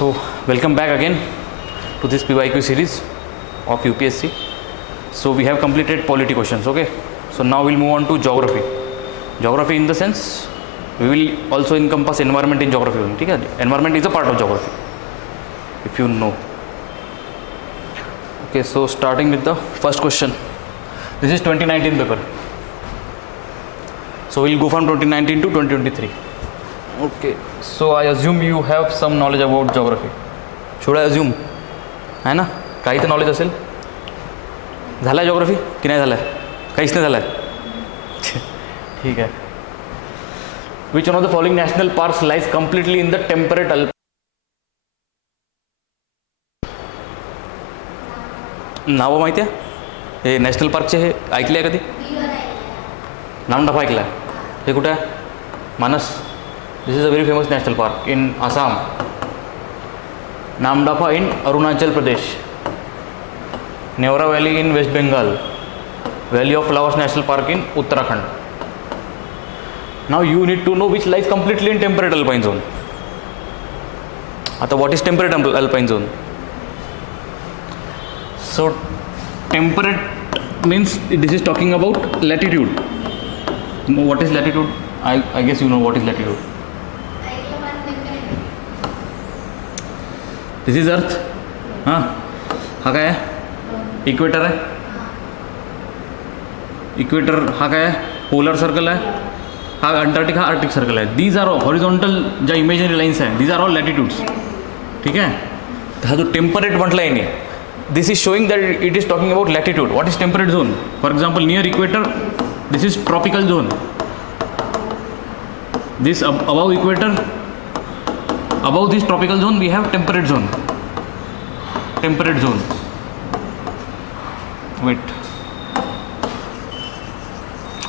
So welcome back again to this PYQ series of UPSC. So we have completed polity questions. Okay, so now we'll move on to geography. Geography in the sense we will also encompass environment in geography. Okay, environment is a part of geography, if you know. Okay, so starting with the first question. This is 2019 paper. So we'll go from 2019 to 2023. Okay, so I assume you have some knowledge about geography. Should I assume? है ना, काही तर नॉलेज असेल. झाला geography की नाही झाला? काहीच नाही झालं. ठीक आहे. Which one of the following national parks lies completely in the temperate alpine? नावं माहिती आहे? हे नॅशनल पार्कचे हे ऐकले आहे कधी? नामदफा ऐकला आहे. हे कुठे आहे? मानस. This is a very famous national park in Assam. Namdapha in Arunachal Pradesh. Neora Valley in West Bengal. Valley of Flowers National Park in Uttarakhand. Now you need to know which lies completely in temperate alpine zone. आता what is temperate alpine zone? So temperate means this is talking about latitude. What is latitude? I guess you know what is latitude. This is earth. हां, हा काय आहे? इक्वेटर आहे. इक्वेटर हा काय आहे? Polar circle आहे. हा अंटार्क्टिक, हा आर्टिक सर्कल आहे. दीज आर हॉरिझॉन्टल ज्या इमेजनरी लाईन्स आहे, दीज आर ऑल लॅटिट्यूड्स. ठीक आहे. हा जो टेम्परेट म्हटला आहे, this is showing that it is talking about latitude. What is temperate zone? For example near equator this is tropical zone. This above equator, above this tropical zone we have temperate zone. Temperate zone. Wait,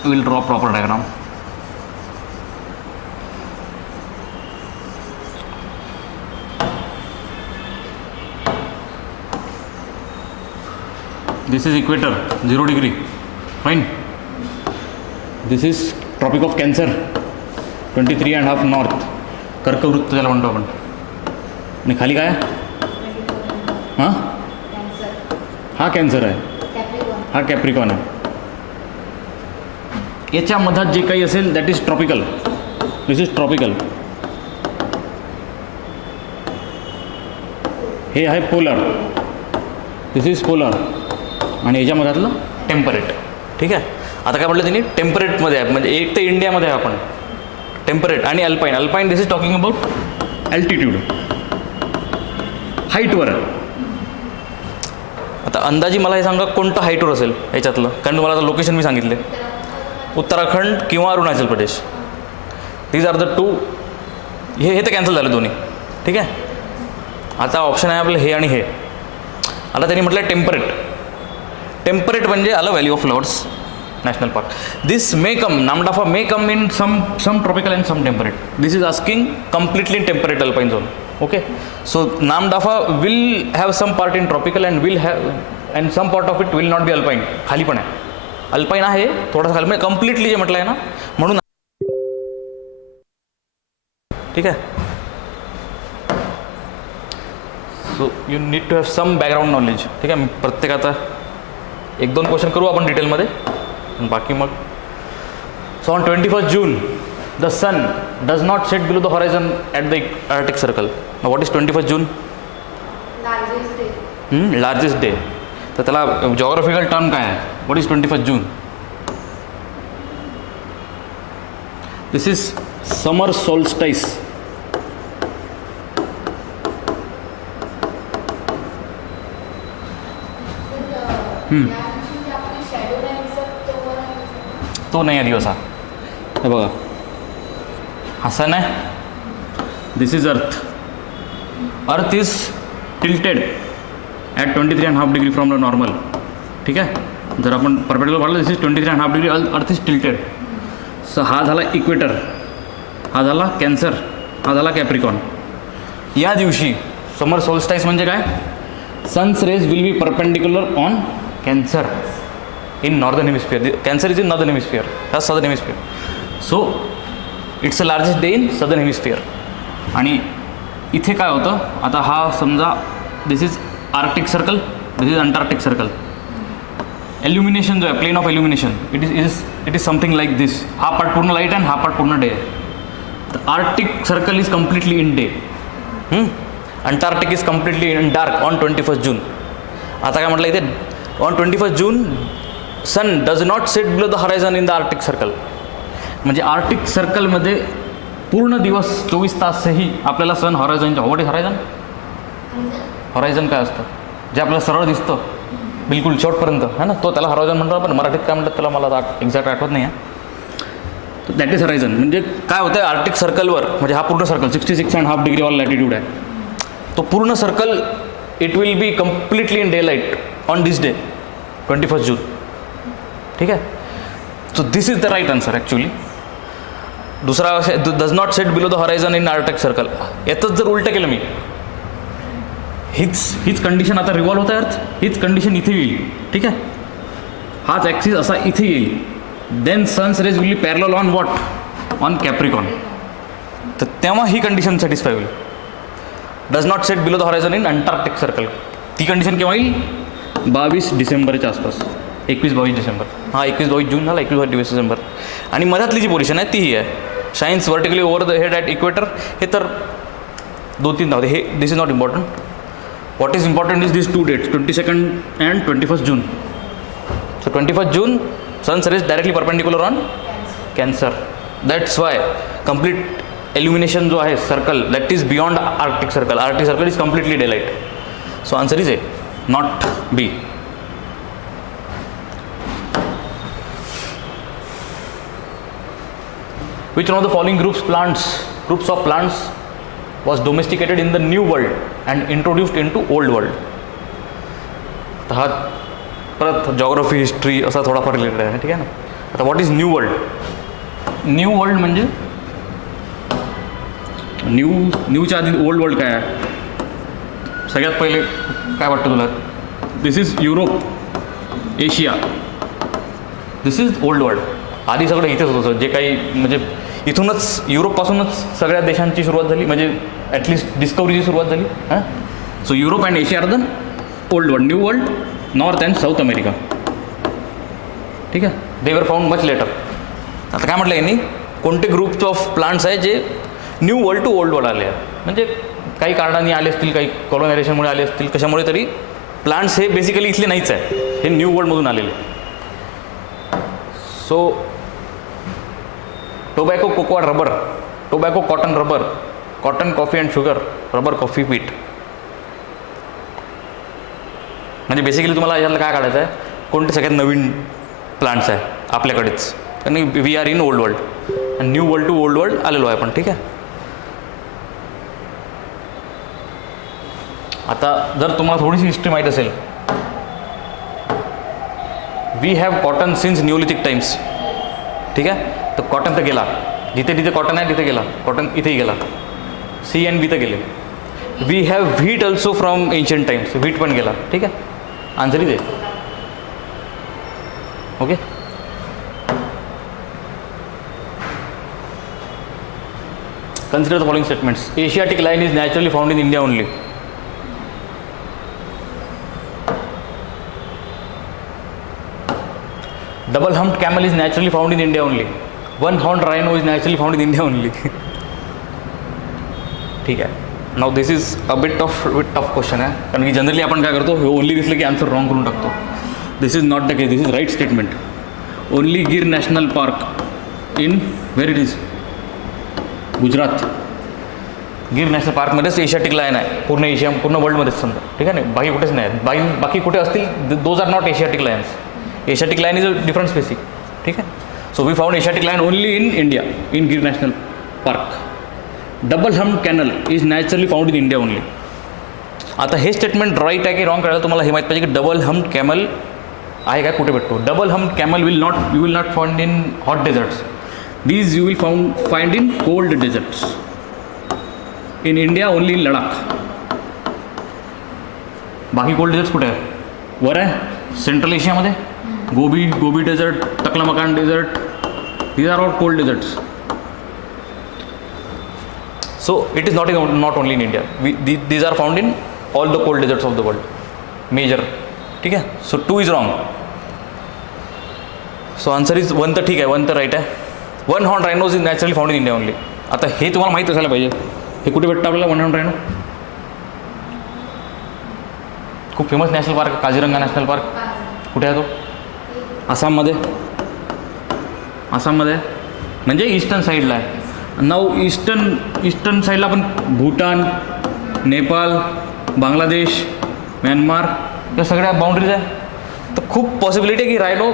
we will draw proper diagram. This is equator, 0 degree. Fine. This is Tropic of Cancer, 23.5 north. कर्कवृत्त त्याला म्हणतो आपण. आणि खाली काय? हां, हा कॅन्सर आहे, हा कॅप्रिकॉन आहे. याच्या मधात जे काही असेल that is tropical. This is tropical. हे आहे पोलर. This is polar. आणि याच्या मधातलं टेम्परेट. ठीक आहे. आता काय म्हटलं त्यांनी? टेम्परेटमध्ये आहे, म्हणजे एक तर इंडियामध्ये आहे आपण. टेम्परेट आणि alpine. Alpine this is talking about altitude, हाईटवर. आता अंदाजी मला हे सांगा कोणतं हाईटवर असेल याच्यातलं, कारण तुम्हाला आता लोकेशन मी सांगितले. उत्तराखंड किंवा Arunachal Pradesh. These are the two. हे तर कॅन्सल झालं दोन्ही. ठीक आहे. आता ऑप्शन आहे आपलं हे आणि हे. आता त्यांनी म्हटलं टेम्परेट. टेम्परेट म्हणजे आलं valley of flowers national park. This may come, Namdapha may come in some tropical and some temperate. This is asking completely in temperate alpine zone. Okay, so Namdapha will have some part in tropical and some part of it will not be alpine. खाली पण आहे. अल्पाईन आहे थोडासा खाली, म्हणजे कम्प्लिटली जे म्हटलं आहे ना, म्हणून. ठीक आहे. So you need to have some background knowledge. ठीक आहे. प्रत्येकाचा 1-2 क्वेश्चन करू आपण डिटेलमध्ये, बाकी मग. So on 21st June the sun does not set below the horizon at the Arctic Circle. What is 21st June? Largest day. तर त्याला जॉग्राफिकल टर्म काय आहे? What is 21st June? This is summer solstice. तो नाही आहे दिवस हा. हे बघा, हा सन आहे. This is Earth. Earth is tilted at 23.5 degree from the normal. ठीक आहे. जर आपण परपेंडिक्युलर पाहिलं, this is 23.5 degree. Earth is tilted. So हा झाला इक्वेटर, हा झाला कॅन्सर, हा झाला कॅप्रिकॉन. या दिवशी समर सोल्स्टाईस म्हणजे काय? Sun's rays will be perpendicular on Cancer in northern hemisphere. Cancer is in northern hemisphere, that's southern hemisphere. So it's the largest day in southern hemisphere. आणि इथे काय होतं, आता हा समजा this is Arctic Circle, this is Antarctic Circle. Illumination जो आहे, plane of illumination, it is something like this. हा पार्ट पूर्ण लाईट आहे आणि हा पार्ट पूर्ण डे आहे. The Arctic Circle is completely in day. Antarctic is completely in dark on 21 June. आता काय म्हटलं इथे, on 21 June sun does not set below the horizon in the Arctic Circle. म्हणजे आर्क्टिक सर्कलमध्ये पूर्ण दिवस 24 तासही आपल्याला सन हॉरायझनच्या, व्हॉट इज हॉरायझन? हॉरायझन काय असतं? जे आपल्याला सरळ दिसतं बिलकुल शेवटपर्यंत, है ना, तो त्याला हॉरायझन म्हणतो आपण. मराठीत काय म्हणतात त्याला मला एक्झॅक्ट आठवत नाही आहे. तर दॅट इज हॉरायझन. म्हणजे काय होतं आहे आर्क्टिक सर्कलवर, म्हणजे हा पूर्ण सर्कल 66.5 डिग्री वाला लॅटिट्यूड आहे. तो पूर्ण circle it will be completely in day light on this day 21 June. ठीक आहे. So this is the right answer actually. दुसरा does not set below the horizon in Arctic Circle. यातच जर उलटं केलं मी, हीच कंडिशन आता रिव्हॉल्व होत आहे अर्थ, हीच कंडिशन इथे येईल. ठीक आहे. हाच ॲक्सिस असा इथे येईल. Then sun's rays will be parallel on what, on Capricorn. तर तेव्हा ही कंडिशन सॅटिस्फाय होईल. Does not set below the horizon in Antarctic Circle. ती कंडिशन केव्हा येईल? 22 डिसेंबरच्या आसपास. 21-22 डिसेंबर. हा 21-22 जून झाला, 21-22 डिसेंबर. आणि मधातली जी पोझिशन आहे तीही आहे, shines vertically over the head at equator. हे तर 2-3 धावते, हे this is not important. What is important is this 2 dates, 22 and 21 June. So 21 June sun's rays directly perpendicular on Cancer. That's why complete illumination जो आहे circle that is beyond Arctic Circle. Arctic Circle is completely day light. So answer is A, not B. Which one of the following groups of plants was domesticated in the New World and introduced into Old World? तर हा परत geography history असा थोडाफार रिलेटेड आहे. ठीक आहे ना. आता what is new world? New world म्हणजे न्यूच्या आधी ओल्ड वर्ल्ड काय आहे? सगळ्यात पहिले काय वाटतं तुला? This is Europe, Asia. This is old world. आधी सगळं इथेच होतं. जे काही म्हणजे इथूनच युरोपपासूनच सगळ्या देशांची सुरुवात झाली, म्हणजे ॲटलिस्ट डिस्कवरीची सुरुवात झाली. हां. So Europe and Asia are the old world. New world north and south America. ठीक आहे. They were found much later. आता काय म्हटलं यांनी, कोणते ग्रुप्स ऑफ प्लांट्स आहे जे new world to old world आले आहेत. म्हणजे काही कारणांनी आले असतील, काही कॉलोनायझेशनमुळे आले असतील, कशामुळे तरी प्लांट्स हे बेसिकली इथले नाहीच आहे, हे न्यू वर्ल्डमधून आलेले. So tobacco, cocoa, rubber. Tobacco, cotton, rubber. Cotton, coffee and sugar. Rubber, coffee, पीठ. म्हणजे बेसिकली तुम्हाला याच्यातलं काय काढायचं आहे, कोणते सगळ्यात नवीन प्लांट्स आहे आपल्याकडेच. कारण we are in old world आणि new world to old world आलेलो आहे आपण. ठीक आहे. आता जर तुम्हाला थोडीशी हिस्ट्री माहीत असेल, we have cotton since neolithic times. ठीक आहे. तर कॉटन तर गेला, जिथे जिथे कॉटन आहे तिथे गेला. कॉटन इथेही गेला. सी अँड बी तर गेले. We have wheat also from ancient times. Wheat पण गेला. ठीक आहे. Answer is A. Okay. Consider the following statements. Asiatic lion is naturally found in India only. Double humped camel is naturally found in India only. One horned rhino is naturally found in India only. ठीक आहे. Now this is a bit tough question आहे, कारण की जनरली आपण काय करतो, हे ओनली दिसलं की आन्सर रॉंग करून टाकतो. This is not the case. This is right statement. Only Gir national park in where it is Gujarat. Gir national पार्कमध्येच एशियाटिक लायन आहे पूर्ण एशिया, पूर्ण वर्ल्डमध्येच समजा. ठीक आहे ना. बाकी कुठेच नाही. बाकी कुठे असतील, those are not Asiatic lions. Asiatic lion is a different species. ठीक आहे. So we found Asiatic lion only in India, in Gir national park. Double humped camel is naturally found in India only. आता हे statement right आहे की रॉंग करायला तुम्हाला हे माहीत पाहिजे की डबल हम्ड कॅमल आहे काय, कुठे भेटतो. Double humped camel you will not found in hot deserts. These you will find in cold deserts. In India only in Ladakh. बाकी कोल्ड डेझर्ट्स कुठे आहे? वर आहे सेंट्रल एशियामध्ये. Gobi desert, Taklamakan desert, these are all cold deserts. So it is not only in India. These are found in all the cold deserts of the world. Major. ठीक है. So 2 is wrong. So answer is 1 तर ठीक आहे, 1 तर right आहे. 1 horn rhinos is naturally found in India only. आता हे तुम्हाला माहीत असायला पाहिजे. हे कुठे भेटतं आपल्याला 1 हॉर्न रायनो? खूप famous national park Kaziranga national park. कुठे आहे तो? आसाममध्ये. आसाममध्ये म्हणजे ईस्टर्न साईडला आहे. नाव ईस्टर्न साईडला आपण भूटान, नेपाळ, बांगलादेश, म्यानमार या सगळ्या बाउंड्रीज आहे. तर खूप पॉसिबिलिटी आहे की rhino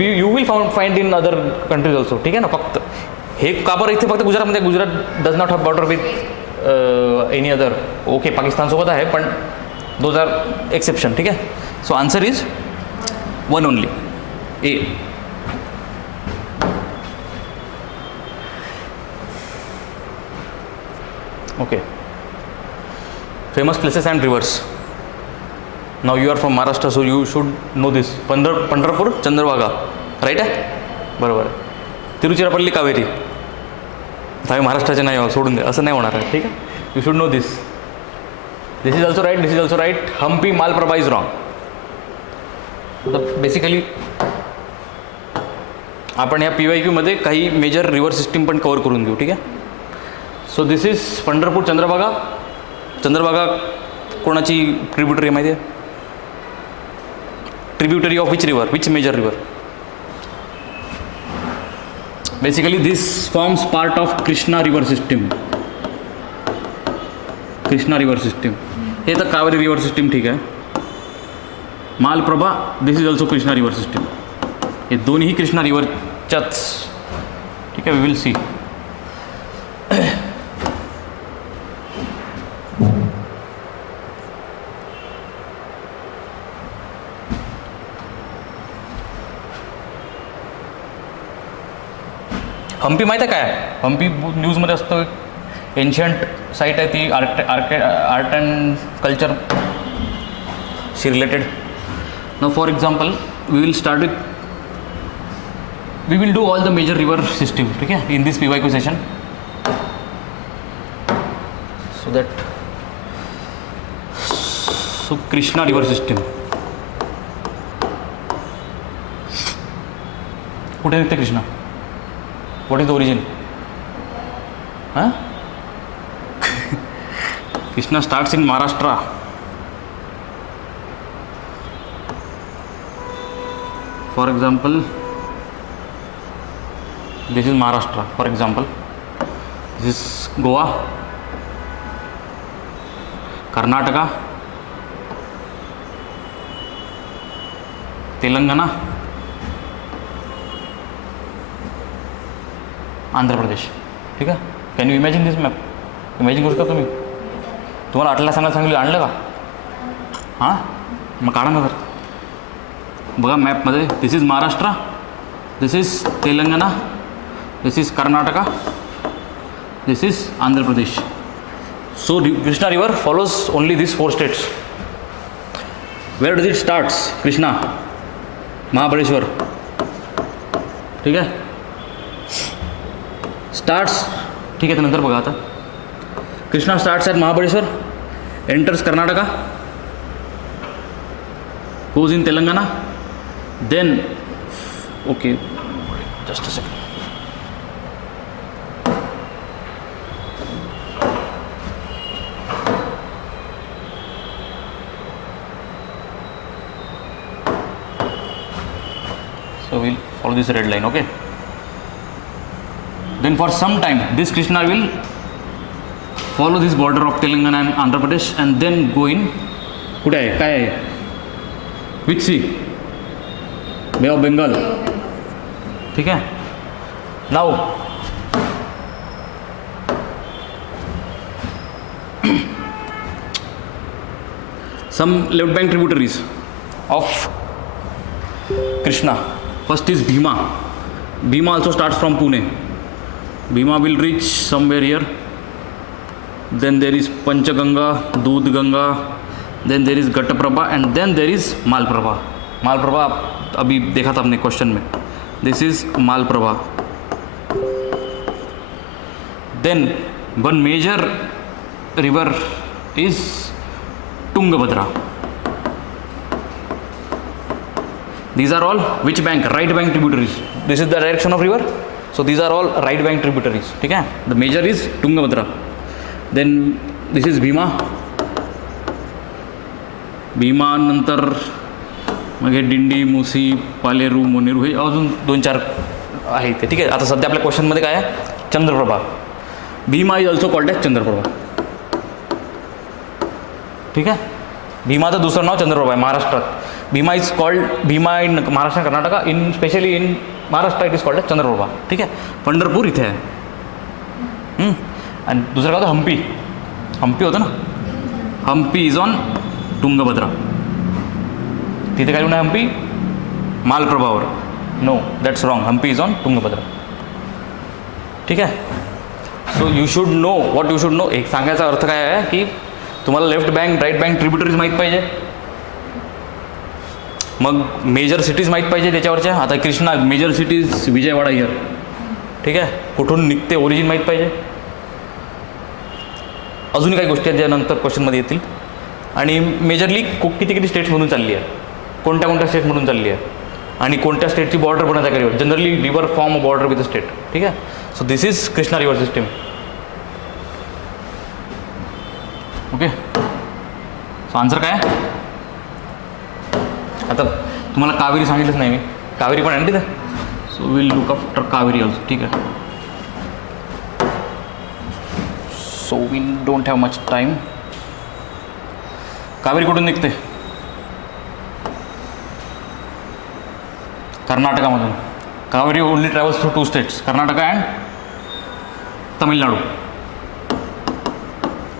you will find in other countries also. ठीक आहे ना. फक्त हे का बरं इथे फक्त गुजरातमध्ये? Gujarat does not have border with any other. Okay पाकिस्तानसोबत आहे पण दोज आर एक्सेप्शन. ठीक आहे. So answer is 1 only. A. Okay. Famous places and rivers. Now you are from Maharashtra so you should know this. Pandharpur Chandrabhaga right आहे. बरोबर आहे. तिरुचिरापल्ली कावेरी. आम्ही महाराष्ट्राचे नाही आहोत सोडून दे. असं नाही होणार आहे. ठीक आहे. You should know this. This is also right. This is also right. Hampi Malaprabha is wrong. आता बेसिकली आपण या PYQमध्ये काही मेजर रिव्हर सिस्टीम पण कवर करून घेऊ. ठीक आहे. So this is Pandharpur Chandrabhaga. Chandrabhaga कोणाची ट्रिब्युटरी आहे माहिती आहे? Tributary of which river? Which major river? Basically this forms part of Krishna river system. Krishna river system. हे तर कावेरी रिव्हर सिस्टीम. ठीक आहे. Malaprabha this is also Krishna river system. हे दोन्ही कृष्णा रिव्हरच्याच. ठीक आहे. वी विल सी. हम्पी माहीत आहे काय? हम्पी न्यूजमध्ये असतं. एन्शंट साईट आहे ती. आर्ट अँड कल्चर शी related. Now for example we will do all the major river system. ठीक आहे. In this PYQ session. So Krishna river system कुठे निघते Krishna? What is the origin? Huh? Krishna starts in Maharashtra. For example, this is Maharashtra. For example, this is Goa, Karnataka, Telangana, Andhra प्रदेश. ठीक आहे. Can you imagine this map? Imagine करू शकता तुम्ही? तुम्हाला आटला सांगितलं आणलं का? हां मग काढा ना. तर बघा मॅपमध्ये. This is Maharashtra, this is Telangana, this is Karnataka, this is Andhra Pradesh. So Krishna river follows only this 4 states. Where does it starts? Krishna Mahabaleshwar. ठीक आहे. स्टार्ट्स. ठीक आहे. त्यानंतर बघा आता Krishna starts at Mahabaleshwar, enters Karnataka, goes in Telangana, then okay just a second. So we'll follow this red line. Okay. Then for some time this Krishna will follow this border of Telangana and Andhra Pradesh and then go in कुठे आहे? काय आहे? Which sea? Bay of Bengal. ठीक आहे. Now some left bank tributaries of Krishna. First is Bhima. Bhima also starts from Pune. Bhima will reach somewhere here. Then there is Panchaganga, Dudhganga, then there is Gataprabha and then there is Malprabha. Malprabha अभी देखा था आपने क्वेश्चन में. This is Malprabha. Then one major river is Tungabhadra. These are all which bank? Right bank tributaries. This is the direction of river. So these are all right bank tributaries. ठीक है? The major is Tungabhadra. Then this is Bhima. Bhima नंतर मग हे दिंडी, मुसी, पालेरू, मोनेरू हे अजून 2-4 आहे ते. ठीक आहे. आता सध्या आपल्या क्वेश्चनमध्ये काय आहे? Chandraprabha. Bhima is also called as Chandraprabha. ठीक आहे. भीमाचं दुसरं नाव चंद्रप्रभा आहे महाराष्ट्रात. Bhima is called Bhima in Maharashtra Karnataka, in specially in Maharashtra it is called as Chandraprabha. ठीक आहे. पंढरपूर इथे आहे. आणि दुसरं काय होतं? हम्पी. हम्पी होतं ना. Hampi is on Tungabhadra. तिथे काय म्हणा हम्पी? मालप्रभावर. No, that's wrong. Hampi is on Tungabhadra. ठीक आहे. So you should know what you should know. एक सांगायचा अर्थ काय आहे की तुम्हाला left bank right bank tributaries माहीत पाहिजे, मग मेजर सिटीज माहीत पाहिजे त्याच्यावरच्या. आता Krishna major cities Vijayawada here. ठीक आहे. कुठून निघते ओरिजिन माहीत पाहिजे. अजूनही काही गोष्टी आहेत ज्या नंतर क्वेश्चनमध्ये येतील. आणि मेजरली किती किती स्टेट्समधून चालली आहे, कोणत्या कोणत्या स्टेटमधून चालली आहे, आणि कोणत्या स्टेटची बॉर्डर बनवण्याचा river. Generally river form a border with a state. ठीक आहे. So this is Krishna river system. Okay. So answer काय? आता तुम्हाला कावेरी सांगितलंच नाही मी. कावेरी पण आहे ना तिथे. So will look after Kaveri also. ठीक आहे. So we don't have much time. Kaveri कुठून निघते? कर्नाटकामधून. Kaveri only travels through 2 states, Karnataka and Tamil Nadu.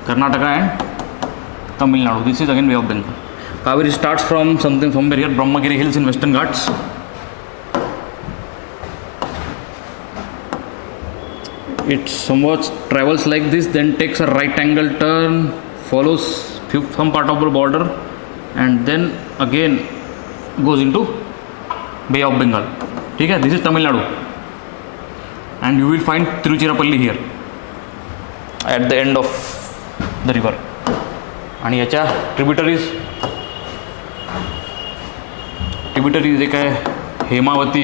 Karnataka and Tamil Nadu. This is again bay of Bengal. Kaveri starts from somewhere here, Brahmagiri Hills in Western Ghats. It somewhat travels like this, then takes a right angle turn, follows some part of the border, and then again goes into Bay of Bengal. ठीक है. This is Tamil Nadu, and you will find Tiruchirappalli here at the end of the river. आणि याच्या ट्रिब्युटरीज एक आहे हेमावती,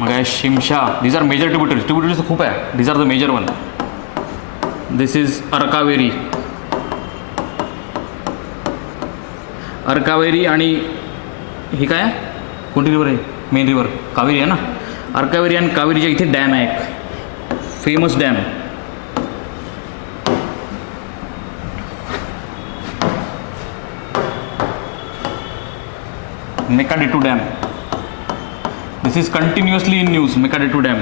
मग आहे Shimsha. These are major tributaries तर खूप आहे. These are the major one. This is Arkavathi. Arkavathi आणि ही काय आहे? कोणती रिवर आहे? मेन रिवर कावेरी आहे ना. अरकावेरी आणि कावेरीच्या इथे डॅम आहे एक famous dam. Mekadettu Dam. This is continuously in news, Mekadettu Dam.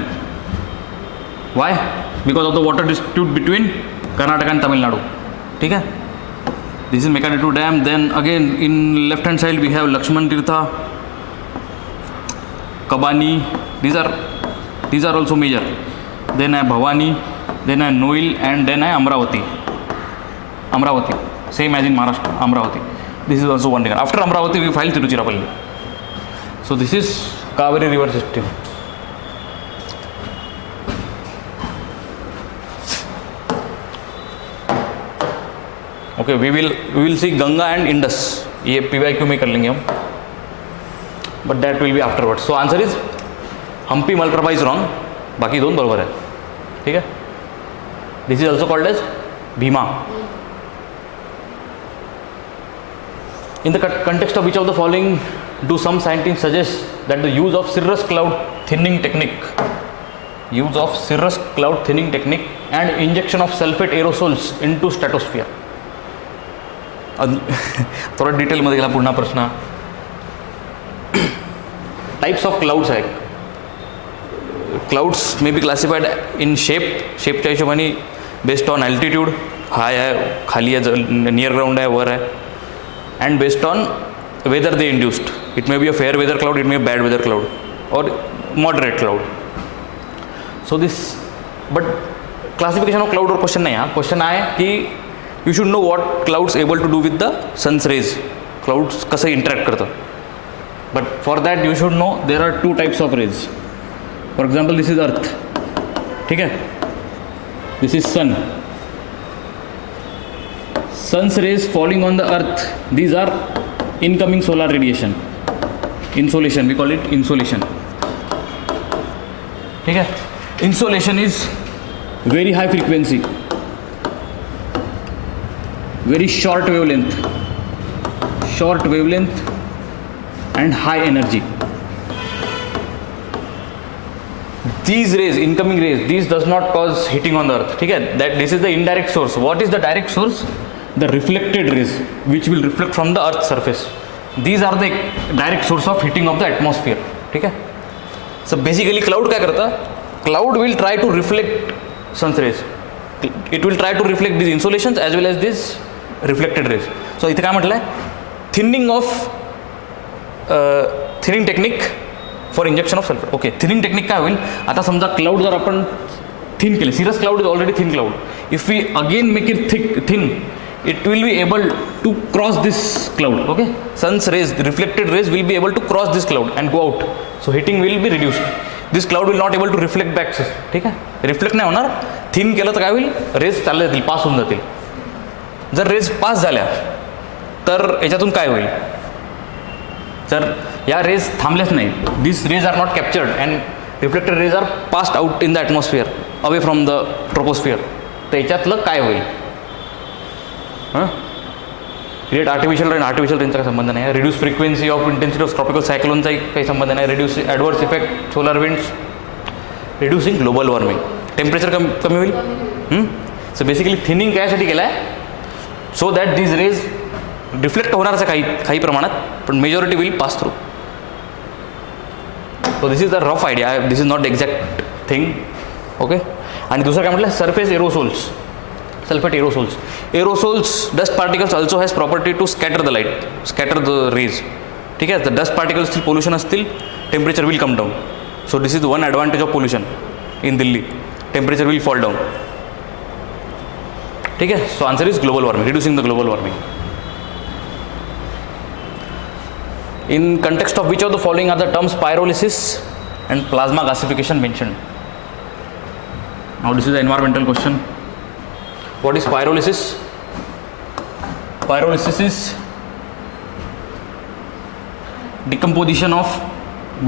Why? Because of the water dispute between Karnataka and Tamil Nadu. ठीक है. This is Mekadettu Dam. Then again in left hand side we have Lakshman Tirtha, Kabani. These are also major. Then I Bhavani, then I Noil, and then I Amravati. Same as in Maharashtra, Amravati. This is also one river. After Amravati we file Tiruchirappalli. So this is Kaveri river system. Okay, we will see Ganga and Indus. ये PYQ में कर लेंगे हम, but that will be afterwards. So answer is Hampi Malprabha is wrong. बाकी दोन बरोबर है. ठीक है. This is also called as Bhima. In the context of which of the following do some scientists suggest that the use of cirrus cloud thinning technique and injection of sulfate aerosols into stratosphere. थोड़ा detail मध्ये गेला पुन्हा प्रश्न. Types of clouds आहेत. Clouds may be classified in शेपच्या हिशोबाने based on altitude. हाय आहे, खाली आहे, नियर ग्राउंड आहे, वर आहे. And based on weather they induced. It may be a fair weather cloud, it may be a bad weather cloud, or moderate cloud. So this, but classification of cloud और question नहीं है. Question आया कि you should know what clouds able to do with the sun's rays. Clouds कैसे interact करता. But for that you should know there are 2 types of rays. For example, this is Earth. ठीक है. This is sun. Sun's rays falling on the earth, these are incoming solar radiation. Insolation, we call it insolation. ठीक है. Insolation is very high frequency, very short wavelength and high energy. These rays, incoming rays, these does not cause heating on the earth. ठीक है. That this is the indirect source. What is the direct source? The reflected rays, which will reflect from the earth's surface. These are the direct source of heating of the atmosphere. ठीक है. So basically cloud क्या करता? Cloud will try to reflect sun's rays. It will try to reflect these insolations as well as these reflected rays. So इथे काय म्हटलंय? Thinning technique for injection of sulphur. Okay, thinning technique काय होईल? आता समजा cloud जर आपण thin केले, cirrus cloud is already thin cloud. If we again make it thin, it will be able to cross this cloud. Okay, sun's rays, reflected rays will be able to cross this cloud and go out, so heating will be reduced. This cloud will not able to reflect back. ठीक आहे, रिफ्लेक्ट नाही होणार. थिन केलं तर काय होईल? रेज चालले जातील, पास होऊन जातील. जर रेज पास झाल्या तर याच्यातून काय होईल? जर या रेज थांबल्याच नाही, this rays are not captured and reflected rays are passed out in the atmosphere away from the troposphere, तर याच्यातलं काय होईल? Create artificial rain. आर्टिफिशियल रेनचा काही संबंध नाही. Reduce frequency of intensity of tropical सायक्लोनचाही काही संबंध नाही. Reduce adverse effect solar winds, reducing global warming, temperature कमी होईल. सो बेसिकली थिनिंग कायसाठी केलं आहे? So that these rays reflect होणारच आहे काही प्रमाणात, पण majority will pass through. So this is the rough idea, this is not exact thing. Okay. आणि दुसरं काय म्हटलं? Surface aerosols, sulphate aerosols dust particles also has property to scatter the light, scatter the rays. ठीक आहे. the dust particles still pollution असतील, temperature will come down. So this is the one advantage of pollution in Delhi, temperature will fall down. ठीक आहे. so answer is global warming, reducing the global warming. In context of which of the following are the terms pyrolysis and plasma gasification mentioned? Now this is the environmental question. What is pyrolysis? Pyrolysis is decomposition of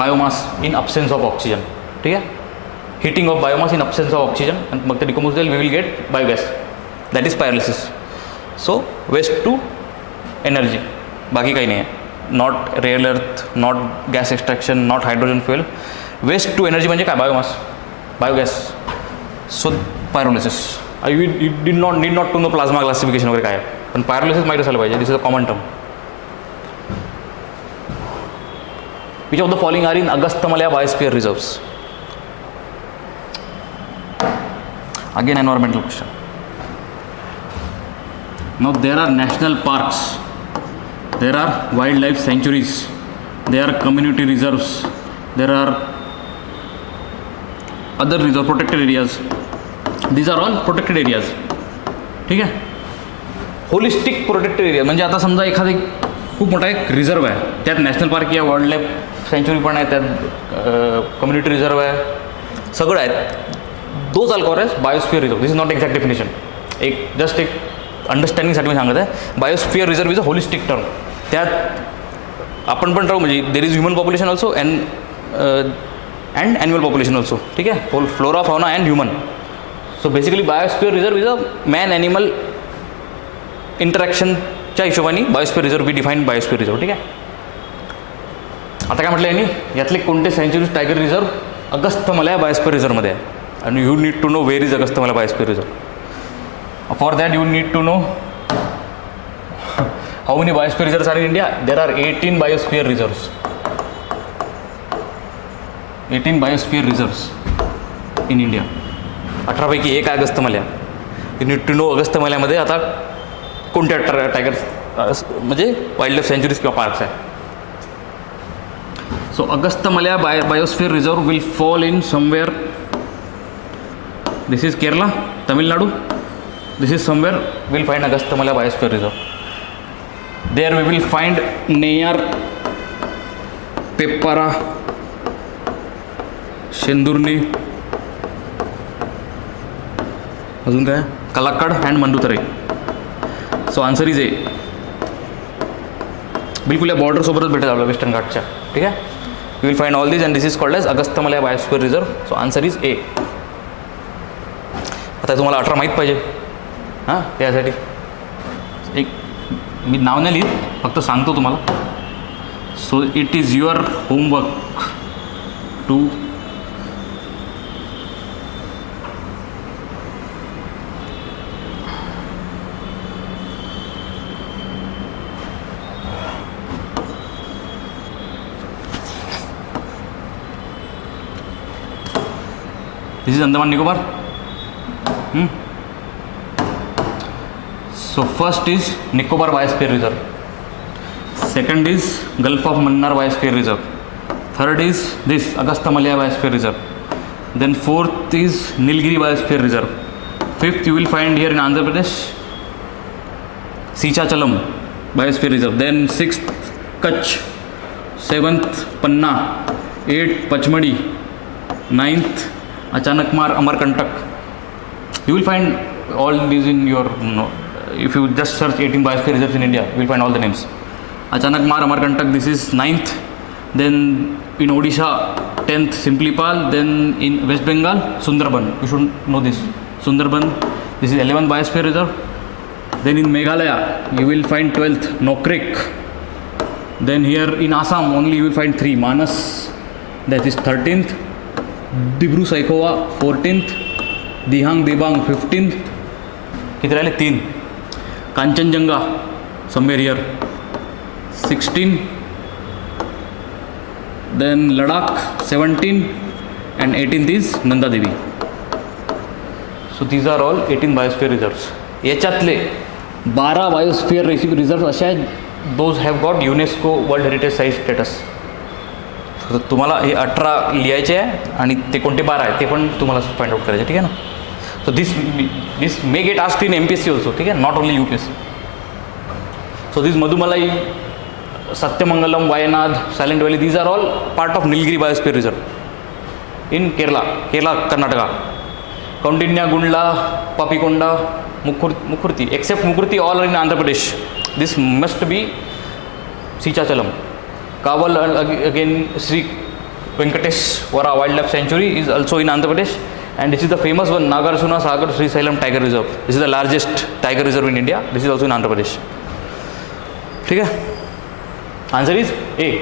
biomass in absence of oxygen. ठीक है. Heating of biomass in absence of oxygen, and मग ते decompose झाले, we will get biogas. That is pyrolysis. So waste to energy. बाकी काही नाही आहे. Not rare earth, not gas extraction, not hydrogen fuel. Waste to energy म्हणजे काय? Biomass, biogas. So pyrolysis. You need not to know plasma classification वगैरे काय आहे, पण पायरोलिसिस माहीत असायला पाहिजे. This is a common term. Which of the following are in Agasthyamala biosphere reserves? Again environmental question. Now there are national parks, there are wild life sanctuaries, there are community reserves, there are other reserve protected areas. These are all protected areas. ठीक आहे. Holistic protected area म्हणजे आता समजा एखादी खूप मोठा एक reserve आहे, त्यात नॅशनल पार्क आहे, वाईल्ड लाईफ सँच्युरी पण आहे, त्यात कम्युनिटी रिझर्व आहे, सगळं आहे. Those are called as biosphere reserve. This is not exact definition, एक जस्ट एक अंडरस्टँडिंगसाठी मी सांगत आहे. Biosphere reserve is a holistic term. त्यात आपण पण राहू, म्हणजे there is human population also and animal population also. ठीक आहे. Flora fauna and human. So basically biosphere reserve is a man animal इंटरॅक्शनच्या हिशोबाने biosphere reserve we define biosphere reserve. ठीक आहे. आता काय म्हटलं यांनी? यातले कोणते sanctuaries tiger reserve Agasthyamala biosphere रिझर्वमध्ये आहे? आणि you need to know where is Agasthyamala biosphere reserve. For that you need to know how many biosphere reserves are in India. There are 18 biosphere reserves. 18 biosphere reserves in India. 18 पैकी एक आहे Agasthyamala. You need to know अगस्त्यमलयामध्ये आता कोणत्या टायगर्स म्हणजे wild life सँच्युरीज किंवा parks आहे. So Agasthyamala biosphere reserve will fall in somewhere. This is Kerala, Tamil Nadu. This is somewhere will find Agasthyamala biosphere reserve. There we will find Neyyar, Peppara, Shendurney, अजून काय Kalakad and Mundanthurai. So answer is A. बिलकुल या बॉर्डरसोबतच भेटेल आपल्या वेस्टर्न घाटच्या. ठीक आहे. You will find all this and this is called as Agasthyamala biosphere reserve. So answer is A. आता तुम्हाला 18 माहीत पाहिजे हां. त्यासाठी एक मी नाव नाही लिहित, फक्त सांगतो तुम्हाला. So it is your homework to this is Andaman Nicobar. So first is Nicobar Biosphere Reserve, second is Gulf of Mannar Biosphere Reserve, third is this Agastyamalaya Biosphere Reserve, then fourth is Nilgiri Biosphere Reserve, fifth you will find here in Andhra Pradesh Sichachalam Biosphere Reserve, then sixth Kutch, seventh Panna, eighth Pachmadi, ninth Achanakmar Amarkantak. You will find all these in your if you just search 18 biosphere reserves in India, you will find all the names. Achanakmar Amarkantak, this is 9th. Then in Odisha 10th Simplipal. Then in West Bengal Sundarban, you should know this. Sundarban, this is 11th biosphere reserve. Then in Meghalaya you will find 12th Nokrek. Then here in Assam only you will find 3 Manas, that is 13th. Dibru Saikhowa 14th. Dihang Dibang 15th. कितने रहे 3. Kanchenjunga somewhere here 16. Then Ladakh 17 and 18th is Nanda Devi. So these are all 18 biosphere reserves. याच्यातले 12 biosphere reserves असे आहेत, those have got UNESCO World Heritage Site status. तर तुम्हाला हे 18 लिहायचे आहे आणि ते कोणते 12 आहे ते पण तुम्हाला फाइंड आउट करायचे. ठीक आहे ना. So this may get asked in MPSC also, ठीक है, not only UPSC. So this Madumalai, Satyamangalam, Wayanad, Silent Valley, these are all part of Nilgiri Biosphere Reserve in Kerala, Karnataka. Kaundinya, Gundla, Papikonda, Mukurti, except Mukurti, all are in Andhra Pradesh. This must be Sichachalam. Kaval, again, Sri Venkateswara Wildlife Sanctuary is also in Andhra Pradesh. And this is the famous one, Nagarjuna Sagar Sri Sailam Tiger Reserve. This is the largest tiger reserve in India. This is also in Andhra Pradesh. ठीक है. Answer is A.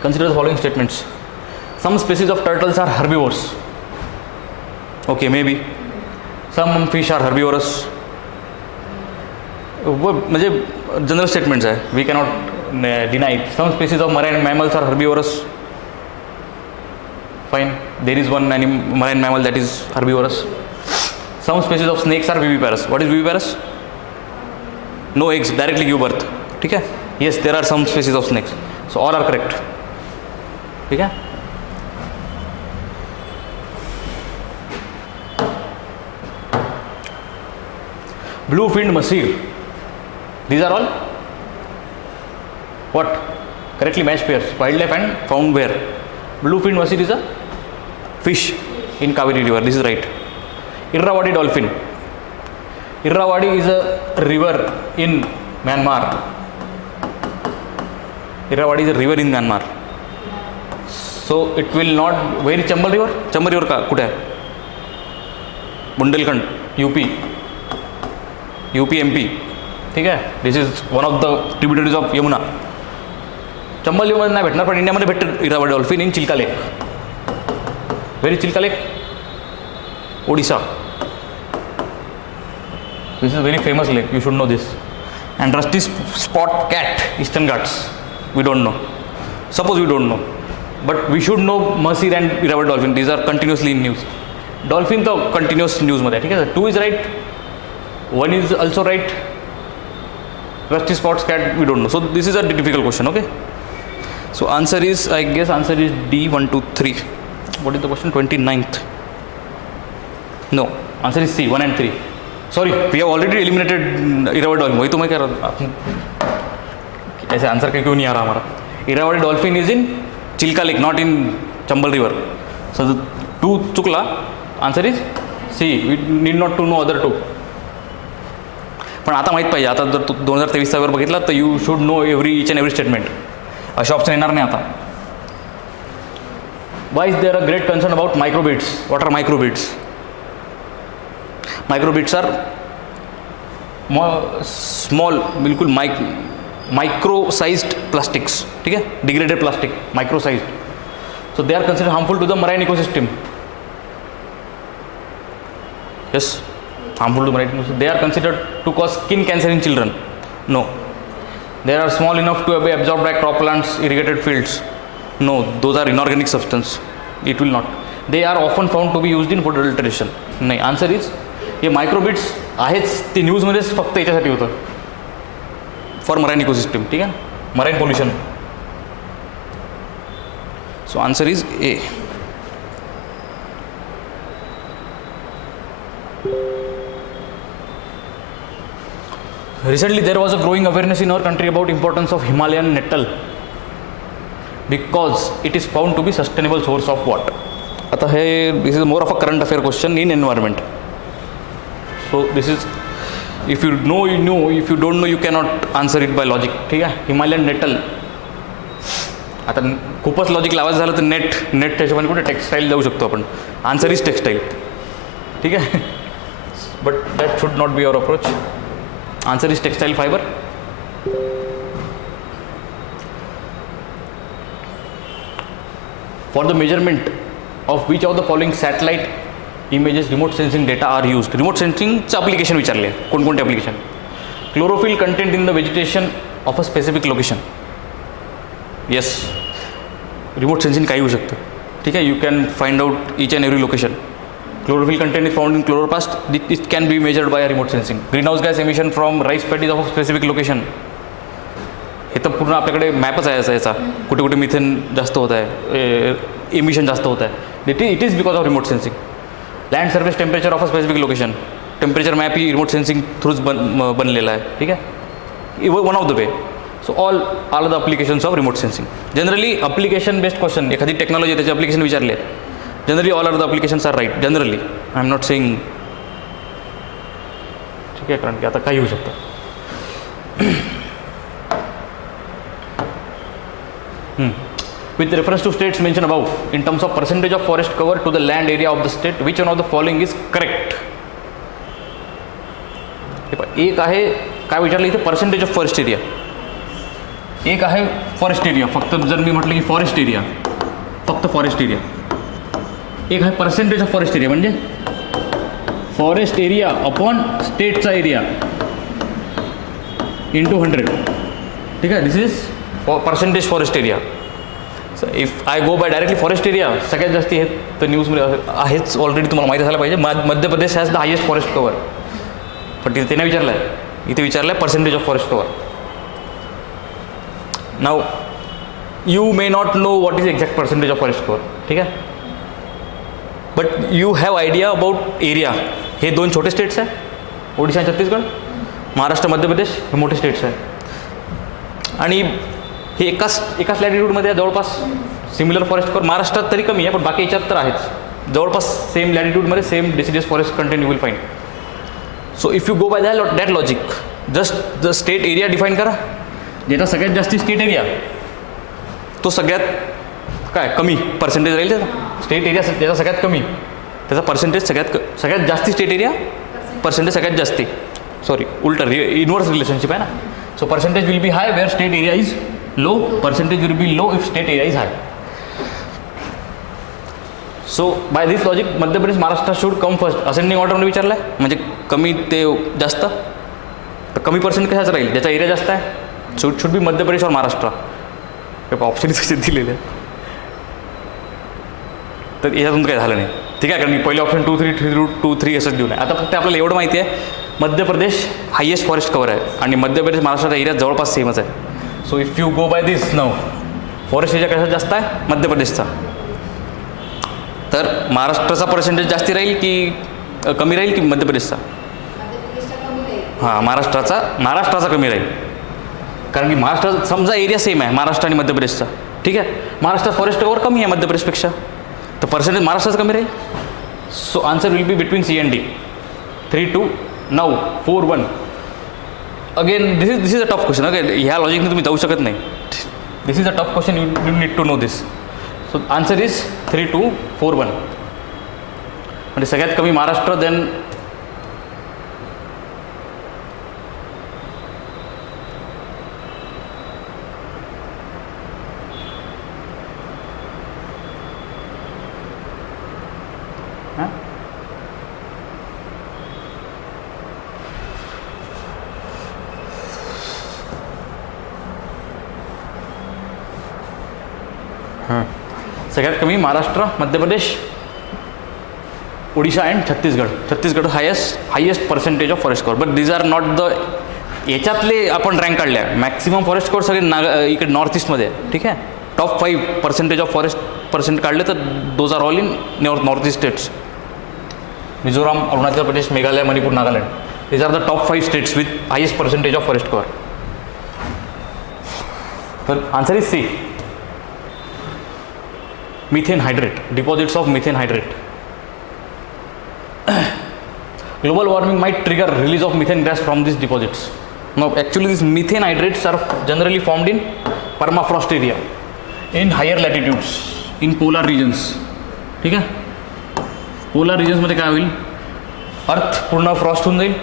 Consider the following statements. Some species of turtles are herbivores. Okay, maybe. Some fish are herbivorous. वो म्हणजे general statements आहे. We cannot deny it. Some species of marine mammals are herbivorous. Fine, there is one marine mammal that is herbivorous. Some species of snakes are viviparous. What is viviparous? No eggs, directly give birth. ठीक है. Yes, there are some species of snakes. So all are correct. ठीक है. Blue-finned mahseer. These are all what? Correctly matched pairs. Wildlife and found where? Blue-finned mahseer is a fish in Kaveri river. This is right. Irrawaddy dolphin. Irrawaddy is a river in Myanmar. Irrawaddy is a river in Myanmar. So it will not. Where is Chambal river? Chambal river का कुठे आहे? Bundelkhand, UP, MP. ठीक आहे. This is one of the tributaries of Yamuna. Chambal river नाही भेटणार, पण इंडियामध्ये भेटतं Irrawaddy dolphin in Chilika lake. Very Chilika lake, Odisha. This is very famous lake, you should know this. And rusty spot cat, Eastern Ghats, we don't know. Suppose we don't know, but we should know mahseer and Irrawaddy dolphin. These are continuously in news. Dolphin तर continuous न्यूजमध्ये आहे. ठीक आहे. 2 is right, 1 is also right. Rusty spots cat we don't know. So this is a difficult question. Okay. So answer is, I guess answer is D, 1, 2, 3. What is the question? 29th. No, answer is C, 1 and 3. Sorry, we have already eliminated Irrawaddy dolphin. वही तो मैं कह रहा था. ऐसे आंसर क्यों नहीं आ रहा हमारा? Irrawaddy dolphin is in Chilka Lake, not in Chambal River. So two चुकला, answer is C, we need not to know other two. पण आता माहीत पाहिजे, आता जर तू 2023चा पेपर बघितला तर you should know each and every statement. असे ऑप्शन येणार नाही आता. Why is there a great concern about microbeads? What are microbeads? Microbeads are small, बिल्कुल माइक्रो साइज्ड प्लास्टिक्स. ठीक है, degraded plastic, micro sized. So they are considered harmful to the marine ecosystem. Yes, harmful to marine ecosystem. They are considered to cause skin cancer in children. No. They are small enough to be absorbed by crop plants, irrigated fields. No, those are inorganic substance. It will not. They are often found to be used in food adulteration. नाही, answer is हे मायक्रोबिट्स आहेच ते न्यूजमध्येच फक्त याच्यासाठी होतं, for marine ecosystem. ठीक आहे, marine pollution. So answer is A. Recently there was a growing awareness in our country about importance of Himalayan nettle because it is found to be sustainable source of what? आता हे this is more of a current affair question in environment. So this is, if you know you know, if you don't know you cannot answer it by logic. ठीक आहे, Himalayan natal. आता खूपच लॉजिक लावायचं झालं तर नेट त्याच्यामध्ये कुठे टेक्स्टाईल जाऊ शकतो आपण. Answer is textile. ठीक आहे, but that should not be your approach. Answer is textile fiber. For the measurement of which of the following satellite images remote sensing data are used? Remote sensing चं application विचारले, कोणकोणते application? Chlorophyll content in the vegetation of a specific location. Yes, remote sensing काही होऊ शकतं. ठीक आहे, you can find out each and every location. Chlorophyll content is found in chloroplast. It can be measured by a remote sensing. Greenhouse gas emission from rice paddies of a specific location. हे तर पूर्ण आपल्याकडे मॅपच आहे याचा, कुठे कुठे मिथेन जास्त होत आहे, इमिशन जास्त होत आहे. It is because of remote sensing. Land surface temperature of a specific location, temperature map ही रिमोट सेन्सिंग थ्रूच बनलेला आहे. ठीक आहे, one of the way. So all the applications of remote sensing. Generally application based question, एखादी technology त्याचे application विचारले, generally all are the applications are right. Generally I am not saying. ठीक आहे, कारण की आता काही होऊ शकतं. With reference to states mentioned above, in terms of percentage of forest cover to the land area of the state, which one of the following is correct? एक आहे काय विचारलं इथे, पर्सेंटेज ऑफ फॉरेस्ट एरिया. एक आहे forest area, फक्त जर मी म्हटलं की फॉरेस्ट एरिया, फक्त फॉरेस्ट एरिया. एक आहे पर्सेंटेज ऑफ फॉरेस्ट एरिया, म्हणजे फॉरेस्ट एरिया अपॉन स्टेटचा एरिया इंटू 100. ठीक आहे, this is percentage forest area. If I go by directly forest area, सगळ्यात जास्त हे तर न्यूजमध्ये आहेच ऑलरेडी, तुम्हाला माहिती झालं पाहिजे. Madhya Pradesh has the highest forest cover. पण तिथे नाही विचारलं आहे, इथे विचारलं आहे percentage of forest cover. Now you may not know what is exact percentage of forest cover. ठीक आहे, but you have idea about area. हे दोन छोटे स्टेट्स आहे, ओडिशा आणि छत्तीसगड. महाराष्ट्र, मध्य प्रदेश हे मोठे स्टेट्स आहे. आणि हे एकाच लॅटिट्यूडमध्ये जवळपास सिमिलर फॉरेस्ट कवर. महाराष्ट्रात तरी कमी आहे, पण बाकी याच्यात तर आहेच. जवळपास सेम लॅटिट्यूडमध्ये same deciduous forest content you will find. So if you go by that logic, just the state area define करा. ज्याचा सगळ्यात जास्त स्टेट एरिया तो सगळ्यात काय कमी पर्सेंटेज राहील त्याचा. स्टेट एरिया ज्याचा सगळ्यात कमी त्याचा पर्सेंटेज सगळ्यात जास्ती. स्टेट एरिया पर्सेंटेज सगळ्यात जास्ती. सॉरी, उलटा इनवर्स रिलेशनशिप आहे ना. So percentage will be high where state area is low, percentage will be low if state area is high. So by this logic, Madhya प्रदेश, Maharashtra should come first. Ascending ऑर्डरमध्ये विचारलं आहे, म्हणजे कमी ते जास्त. तर कमी पर्सेंट कशाचं राहील, ज्याचा एरिया जास्त आहे. So it should be Madhya प्रदेश और महाराष्ट्र. ऑप्शन कसे दिलेले आहे, तर याच्यातून काही झालं नाही. ठीक आहे, कारण मी पहिले ऑप्शन 2, 3 असंच देऊन आहे. आता फक्त आपल्याला एवढं माहिती आहे, Madhya Pradesh highest forest cover आहे आणि मध्य प्रदेश महाराष्ट्राचा एरिया जवळपास सेमच आहे. So if you go by this नाव, फॉरेस्ट एरिया कशाचा जास्त आहे, मध्य प्रदेशचा. तर महाराष्ट्राचा पर्सेंटेज जास्ती राहील की कमी राहील की मध्य प्रदेशचा? हां, महाराष्ट्राचा कमी राहील, कारण की महाराष्ट्राचा समजा एरिया सेम आहे महाराष्ट्र आणि मध्य प्रदेशचा. ठीक आहे, महाराष्ट्रात फॉरेस्ट कवर कमी आहे मध्य प्रदेशपेक्षा. तर पर्सेंटेज महाराष्ट्राचं कमी राहील. So answer will be between C and D. 3-2. Now 4-1. Again this is a tough question. Again ह्या लॉजिकने तुम्ही जाऊ शकत नाही. This is a tough question. You need to know this. So answer is 3-2-4-1. म्हणजे सगळ्यात कमी महाराष्ट्र, देन सगळ्यात कमी Maharashtra, Madhya Pradesh, Odisha and Chhattisgarh. Chhattisgarh highest percentage of forest cover. But these are not the याच्यातले आपण रँक काढल्या. मॅक्सिमम फॉरेस्ट कवर सगळे इकडे नॉर्थ ईस्टमध्ये आहे. ठीक आहे. Top 5 percentage of forest percent काढले तर those are all in north east states. Mizoram, Arunachal Pradesh, Meghalaya, Manipur, Nagaland. These are the top 5 states with highest percentage of forest cover. तर answer is C. Methane hydrate, deposits of methane hydrate. Global warming might trigger release of methane gas from these deposits. Now, actually, these methane hydrates are generally formed in permafrost area, in higher latitudes, in polar regions. ठीक आहे. पोलर रिजन्समध्ये काय होईल, अर्थ पूर्ण फ्रॉस्ट होऊन जाईल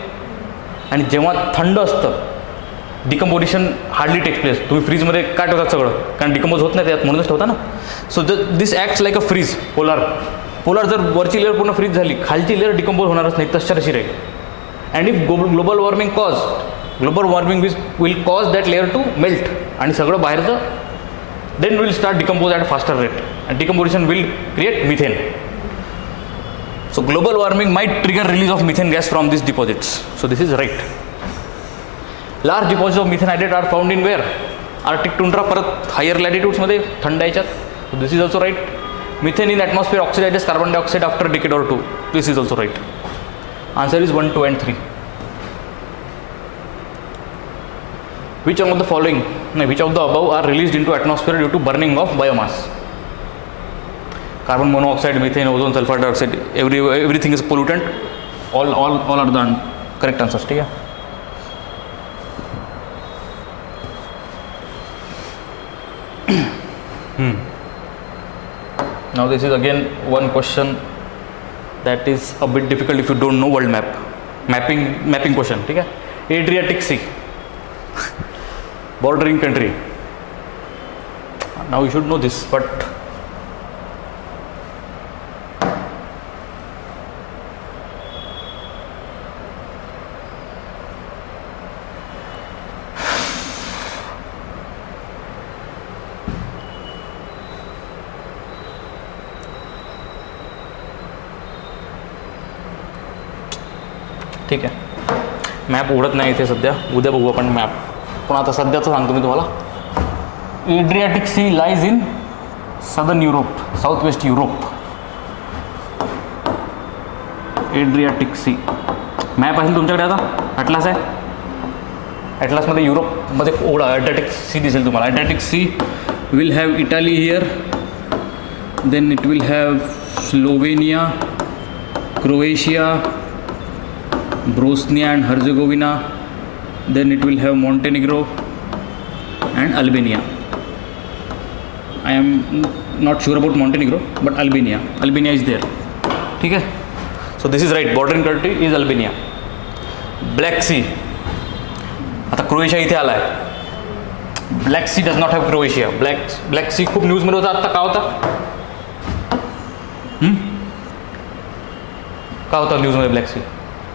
आणि जेव्हा थंड असतं डिकम्पोजिशन हार्डली टेक्स प्लेस. तुम्ही फ्रीजमध्ये काय ठेवतात सगळं, कारण डिकम्पोज होत नाही त्यात, म्हणूनच ठेवता ना. So this acts like a freeze. Polar जर वरची लेअर पूर्ण फ्रीज झाली, खालची लेअर डिकम्पोज होणारच नाही, तशा तशी राहील. And if global warming will cause that layer to melt आणि सगळं बाहेरचं then will start decompose at faster rate and decomposition will create methane. So global warming might trigger release of methane gas from this deposits. So this is right. Large deposit of methane hydrate are found in where, arctic tundra, परत higher लॅटिट्यूड्समध्ये थंड याच्यात. So this is also right. Methane in atmosphere ऑक्सिडाइजेस carbon dioxide after decade or 2. This is also right. Answer is 1, 2 and 3. Which of the following, which of the above are released into atmosphere due to burning of biomass? Carbon monoxide, methane, ozone, sulfur dioxide, everything is pollutant. All are the correct answers. ठीक है. Now this is again one question that is a bit difficult if you don't know world map. Mapping question. ठीक है. Adriatic Sea, bordering country. Now you should know this, but ठीक आहे. मॅप उघडत नाही इथे सध्या, उद्या बघू आपण मॅप. पण आता सध्याचं सांगतो मी तुम्हाला. Adriatic Sea lies in southern Europe, south west Europe. Adriatic Sea map असेल तुमच्याकडे, आता ॲटलास आहे. ॲटलासमध्ये युरोपमध्ये उघडा, एड्रियाटिक सी दिसेल तुम्हाला. Adriatic Sea will have Italy here, then it will have Slovenia, Croatia, Bosnia and Herzegovina, then it will have Montenegro and Albania. I am not sure about Montenegro, but Albania is there. ठीक है. So this is right. Bordering country is Albania. Black Sea. आता क्रोएशिया इथे आला आहे. Black Sea does not have Croatia. Black Sea खूप न्यूजमध्ये होता. आत्ता का होता? का होता न्यूजमध्ये ब्लॅक सी?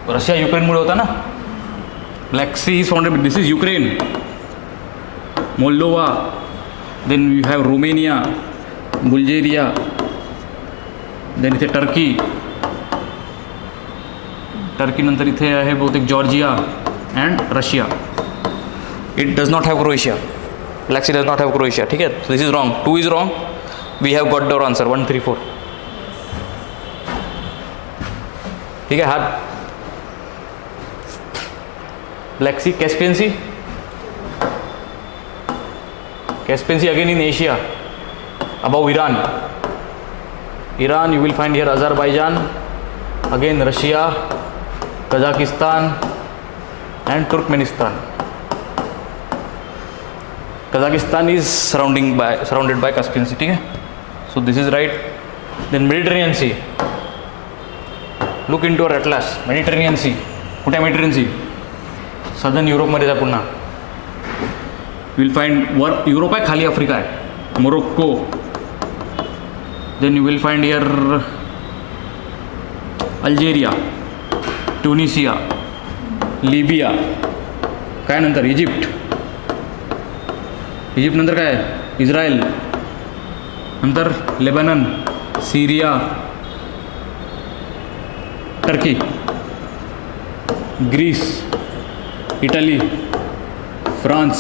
रशिया युक्रेनमुळे होता ना. Black Sea is founded. This is Ukraine, Moldova, then you have Romania, Bulgaria, then इथे टर्की नंतर इथे आहे बहुतेक Georgia and Russia. It does not have Croatia. Black Sea does not have Croatia. ठीक आहे. This is wrong. 2 is wrong. We have got our answer 1, 3, 4. ठीक आहे. हा Black Sea. Caspian Sea again in Asia, above Iran. Iran, you will find here Azerbaijan, again Russia, Kazakhstan and Turkmenistan. Kazakhstan is surrounded by Caspian Sea, ठीक है? So this is right. Then Mediterranean Sea. Look into your atlas. Mediterranean Sea. कुठे आहे Mediterranean Sea? Southern युरोपमध्ये जा पुन्हा. You will find वर Europe आहे, खाली आफ्रिका आहे, Morocco. Then you will find here Algeria, Tunisia, Libya, काय नंतर इजिप्त. इजिप्त नंतर काय आहे? इस्रायल, नंतर Lebanon, Syria, Turkey, Greece, Italy, France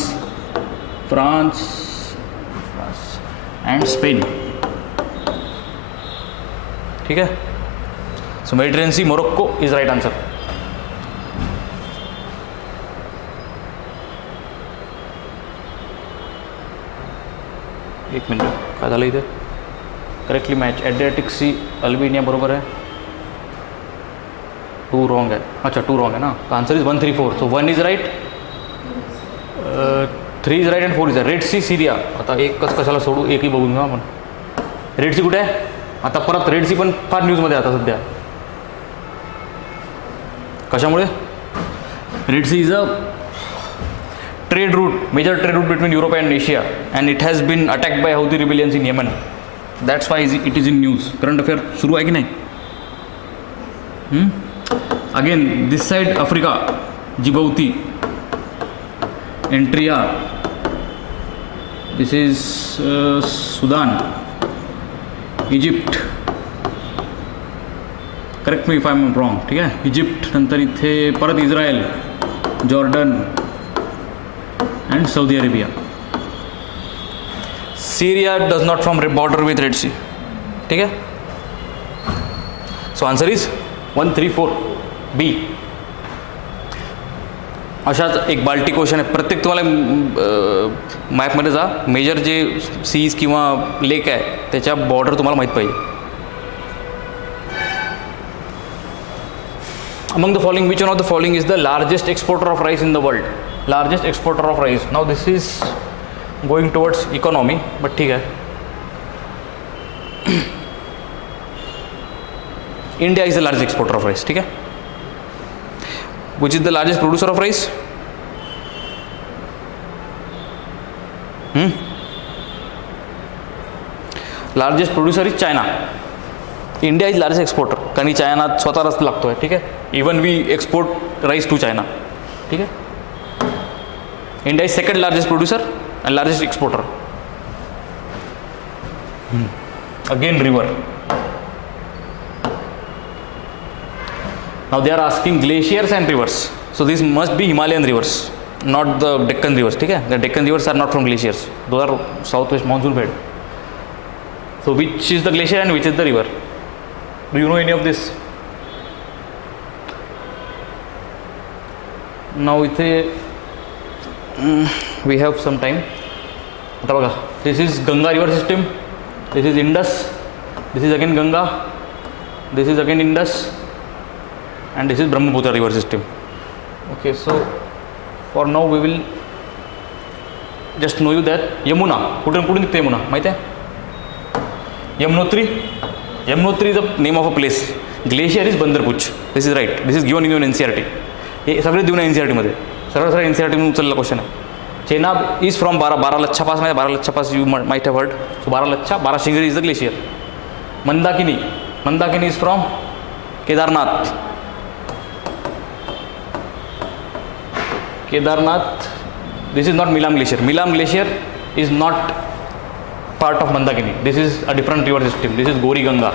and Spain. ठीक है. So Mediterranean sea, Morocco is right answer. एक मिनिट, काय झालं इथे? Correctly match. Adriatic sea, Albania बरोबर आहे. 2 रॉन्ग है. अच्छा 2 रॉन्ग है ना. Answer is 1, 3, 4. So 1 is right, 3 is right and 4 is right. Red sea, Syria. आता एकच कशाला सोडू, एकही बघून घेऊ आपण. रेड सी कुठे आहे? आता परत रेड सी पण फार न्यूजमध्ये आता सध्या. कशामुळे? Red sea is a trade route, major trade route between Europe and Asia, and it has been attacked by Houthi rebellions in Yemen. That's why it is in news. Current affair सुरू आहे की नाही? Again this side Africa, Djibouti, Eritrea, this is Sudan, Egypt. Correct me if I am wrong. ठीक आहे. Egypt नंतर इथे परत Israel, Jordan and Saudi Arabia. Syria does not from border with Red Sea. ठीक आहे. So answer is 1, 3, 4 B. अशाच एक Baltic ocean आहे. प्रत्येक तुम्हाला मॅपमध्ये जा, मेजर जे सीज किंवा लेक आहे त्याच्या बॉर्डर तुम्हाला माहीत पाहिजे. Among the following, which one of the following is the largest exporter of rice in the world? Largest exporter of rice. Now this is going towards economy, but ठीक आहे. India is the largest exporter of rice. ठीक है. Which is the largest producer of rice? Largest producer is China. India is largest exporter, कारण की China स्वतःलाच लागतो आहे. ठीक आहे. Even we export rice to China. ठीक आहे. India is second largest producer and largest exporter. Again river. Now they are asking glaciers and rivers. So these must be Himalayan rivers, not the Deccan rivers. ठीक है. The Deccan rivers are not from glaciers. Those are southwest monsoon fed. So which is the glacier and which is the river? Do you know any of this? Now इथे we have some time. आता बघा, this is Ganga river system. This is Indus. This is again Ganga. This is again Indus. And this is Brahmaputra river system. Okay, so for now we will just know you that Yamuna, कुठून निघते यमुना माहिती आहे? Yamunotri. Yamunotri is the name of a place. Glacier is Bandarpunch. This is right. This is given in your NCERT. हे सगळे देऊन NCERT मध्ये सरळ NCERT मधून उचललेला क्वेश्चन आहे. Chenab is from Baralacha pass. माहिती 12 pass you might have heard. So Baralacha, Bara Shigri is the glacier. Mandakini, Mandakini is from Kedarnath. Kedarnath, this is not Milam Glacier. Milam Glacier is not part of Mandakini. This is a different river system. This is Gori Ganga.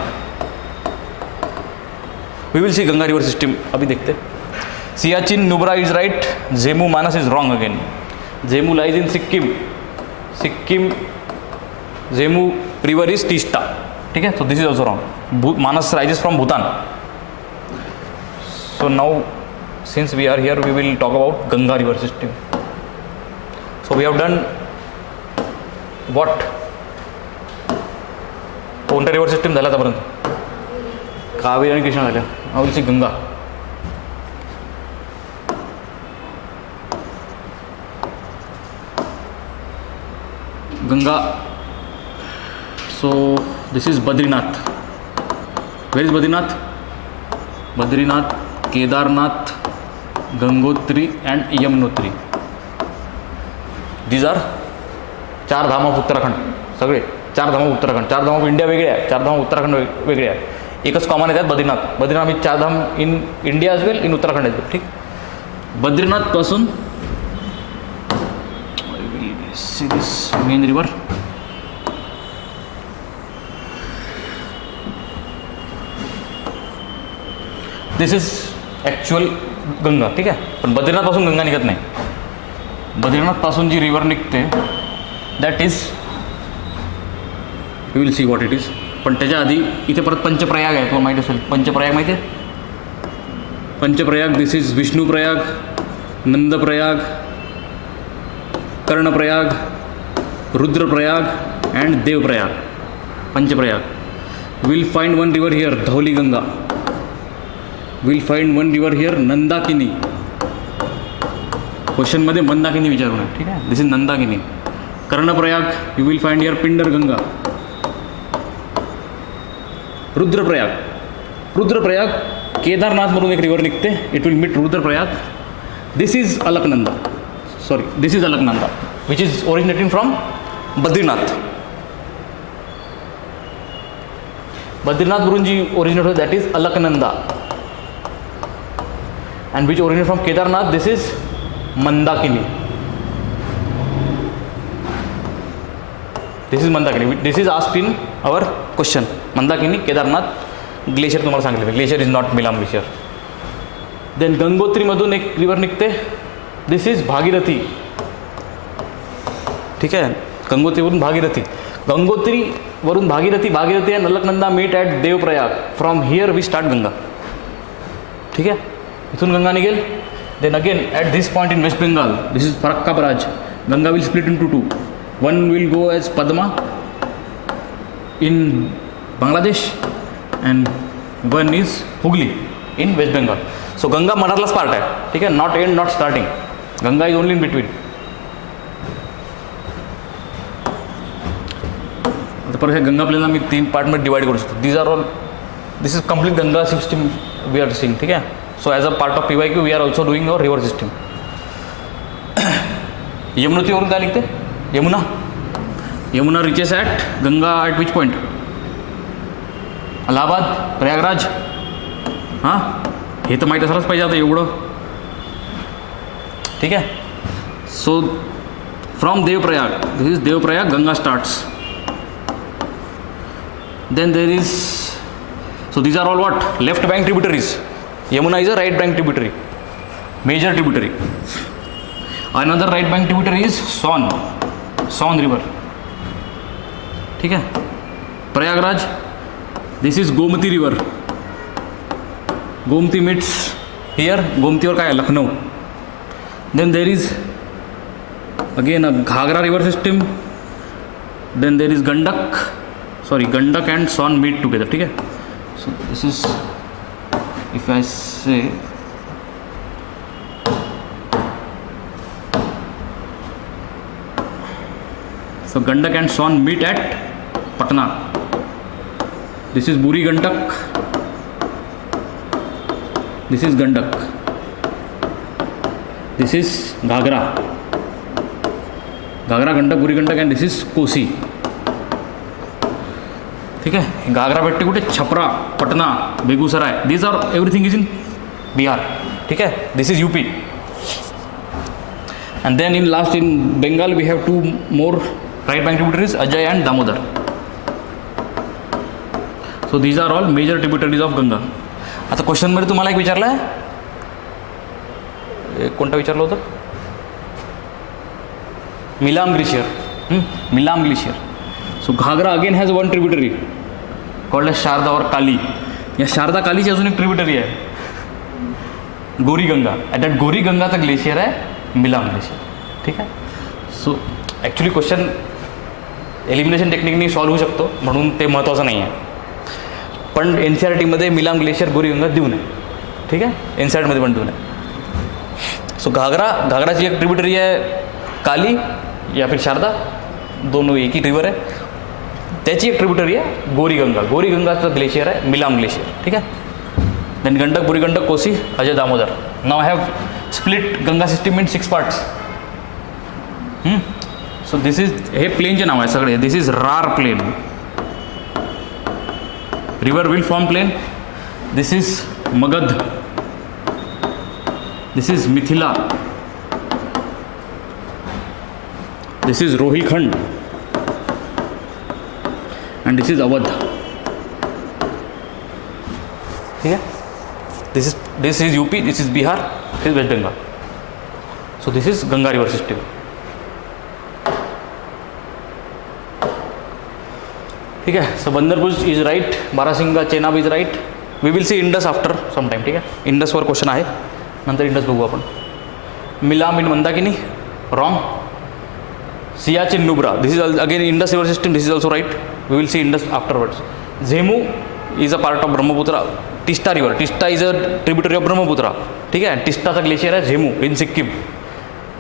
We will see Ganga river system. अभी देखते. Siachen Nubra is right. Zemu Manas is wrong again. Zemu lies in Sikkim. Sikkim Zemu river is Tista. ठीक है. So this is also wrong. Manas rises from Bhutan. So now, since we are here, we will talk about Ganga river system. So we have done what? कोणत्या river system झाला आतापर्यंत? कावेरी आणि कृष्णा झाल्या. I will say Ganga. Ganga. So this is Badrinath. Where is Badrinath? Badrinath, Kedarnath, Gangotri and Yamunotri. These are 4 dham of Uttarakhand. सगळे 4 dham of Uttarakhand. 4 dham of India वेगळे आहे, 4 dham of Uttarakhand वेगळे आहे. एकच कॉमन येतात बद्रीनाथ. बद्रीनाथ मी 4 dham in India as well, in Uttarakhand as well. ठीक. बद्रीनाथपासून main river this is actual Ganga. ठीक आहे. पण बद्रीनाथपासून गंगा निघत नाही. बद्रीनाथपासून जी रिवर निघते that is you will see what it is. पण त्याच्या आधी इथे परत पंचप्रयाग आहे. तुम्हाला माहीत असेल पंचप्रयाग माहिती आहे? Panchprayag this is Vishnuprayag, Nandprayag, Karnaprayag, Rudraprayag and Devprayag. Panchprayag. Will find one river here Dhauli Ganga. Will find one river here Nandakini. क्वेश्चनमध्ये मंदाकिनी विचारू नये. ठीक आहे. This is Nandakini. Karnaprayag you will find here Pindar Ganga. Rudraprayag. Rudraprayag केदारनाथमधून एक रिवर निघते. It will meet Rudraprayag. This is Alaknanda. Sorry, this is Alaknanda which is originating from Badrinath. बद्रीनाथवरून जी ओरिजिनेट होते that is Alaknanda. And which originate from Kedarnath this is Mandakini. This is Mandakini. This is asked in our question. Mandakini, Kedarnath, glacier तुम्हाला सांगितलं. Glacier is not Milam glacier. Then गंगोत्रीमधून एक river निघते. This is Bhagirathi. ठीक आहे. गंगोत्रीवरून भागीरथी. गंगोत्रीवरून Bhagirathi. Bhagirathi and Alaknanda meet at Devprayag. From here we start Ganga. ठीक आहे. इथून गंगा निघेल. Then again at this point in West Bengal this is Farakka बराज. Ganga will split into 2. One will go as Padma in Bangladesh and one is Hooghly in West Bengal. So Ganga मधातलाच part आहे. ठीक आहे. Not end, not starting. Ganga is only in between. आता परत गंगा प्लेनला मी 3 पार्टमध्ये divide करू शकतो. These are all, this is complete Ganga system we are seeing. ठीक आहे. So as a part of PYQ we are also doing our river system. यमुनोत्रीवरून काय निघते? Yamuna. Yamuna reaches at Ganga at which point? Allahabad, Prayagraj. हां, हे तर माहीत असायलाच पाहिजे आता एवढं. ठीक आहे. So from Devprayag, this is Devprayag, Ganga starts. Then there is, so these are all what? Left bank tributaries. Yamuna is a right bank tributary, major tributary. Another right bank tributary is Son river. ठीक है. Prayagraj, this is Gomati river. Gomati meets here. Gomati और क्या है? Lucknow. Then there is again a Ghagra river system. Then there is Gandak. Sorry, Gandak and Son meet together. ठीक है. So this is, if I say, so Gandak and Son meet at Patna. This is Buri Gandak. This is Gandak. This is Ghagra. Ghagra, Gandak, Buri Gandak, and this is Kosi. ठीक है. घाघरा भेटते कुठे? Chhapra, Patna, Begusarai. This are everything is in Bihar. ठीक है. This is UP. and then in last in Bengal we have 2 more right bank tributaries, Ajay and Damodar. So these are all major tributaries of Ganga. आता क्वेश्चनमध्ये तुम्हाला एक विचारलं आहे, कोणता विचारलं होतं? Milam glacier. Milam glacier. So Ghaghara again has 1 tributary called as Sharda और काली. या शारदा कालीची अजून एक ट्रिब्युटरी आहे, गोरी गंगा. दॅट गोरी गंगाचा ग्लेशियर आहे मिलाम ग्लेशियर. ठीक आहे. सो ॲक्च्युली क्वेश्चन एलिमिनेशन टेक्निकनी सॉल्व्ह होऊ शकतो, म्हणून ते महत्त्वाचं नाही आहे. पण एन सी आर टीमध्ये मिलाम ग्लेशियर गोरीगंगा देऊ नये. ठीक आहे, एन सी आर टीमध्ये पण देऊ नये. सो घाघराची एक ट्रिब्युटरी आहे काली या फिर शारदा, दोनों एक ही रिवर आहे. त्याची एक ट्रिब्युटरी आहे गोरीगंगाचं ग्लेशियर आहे मिलाम ग्लेशियर. ठीक आहे. Then Gandak, Burhi Gandak, Kosi, Ajay Damodar. Now I have split Ganga system in 6 parts. So this is, हे प्लेनचे नाव आहे सगळे. This is Rarh plain, river will form plain. This is Magadh, this is Mithila, this is Rohilkhand, and this is Awadh. ठीक है. This is UP, this is Bihar, this is West Bengal. So this is Ganga river system. ठीक है. So बंदरभुज is right, Barasingha Chenab is right. We will see Indus after some time. ठीक आहे. इंडसवर question आहे, नंतर इंडस बघू आपण. Milam in Mandakini, wrong. Siachen Nubra, this is again Indus river system, this is also right. We will see Indus afterwards. Zemu is a part of Brahmaputra. Teesta river, Teesta is a tributary of Brahmaputra. ठीक आहे. टिस्टाचा ग्लेशियर आहे Zemu in Sikkim.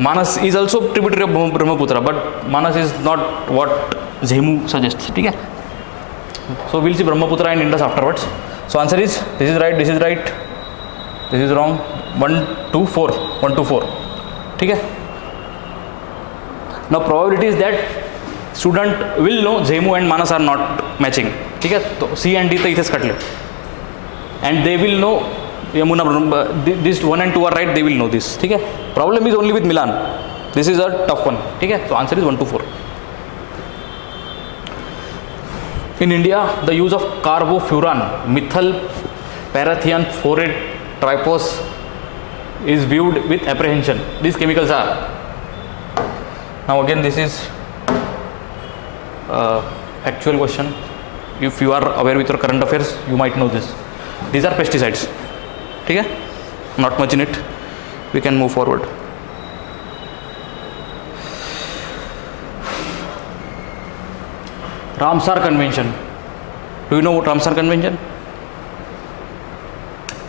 Manas is also tributary of Brahmaputra, but Manas is not what Zemu suggest. ठीक आहे. So will see Brahmaputra and Indus afterwards. So answer is this is right, this is right, this is wrong. 1 2 4, 1 2 4. ठीक है. Now probability is that student will know Zemu and Manas are not matching. ठीक आहे. तो C and D तर इथेच कटले. And they will know Yamuna, this 1 and 2 are right, they will know this. ठीक आहे. Problem is only with Milan. This is a tough one. ठीक आहे. So answer is 1 2 4. In India, the use of carbofuran, methyl parathion phorate tripos is viewed with apprehension. These chemicals are. Now again, this is actual question. If you are aware with your current affairs, you might know this. These are pesticides. ठीक है. Not much in it. We can move forward. Ramsar Convention. Do you know what Ramsar Convention?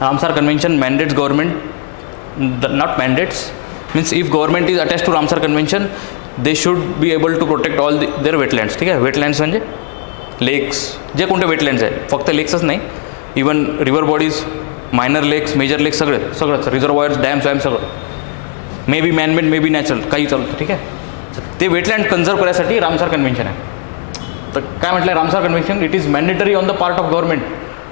Ramsar Convention mandates government, not mandates, means if government is attached to Ramsar Convention, they should be able to protect all their wetlands. ठीक आहे. वेटलँड्स म्हणजे लेक्स, जे कोणते वेटलँड्स आहे, फक्त लेक्सच नाही, even river bodies, minor lakes, major lakes, सगळंच, reservoirs, dams वॅम सगळं, may be manmade, may be natural, काही चालतं. ठीक आहे. ते वेटलँड कन्झर्व करायसाठी रामसार कन्व्हेन्शन आहे. तर काय म्हटलं आहे Ramsar convention? It is mandatory on the part of government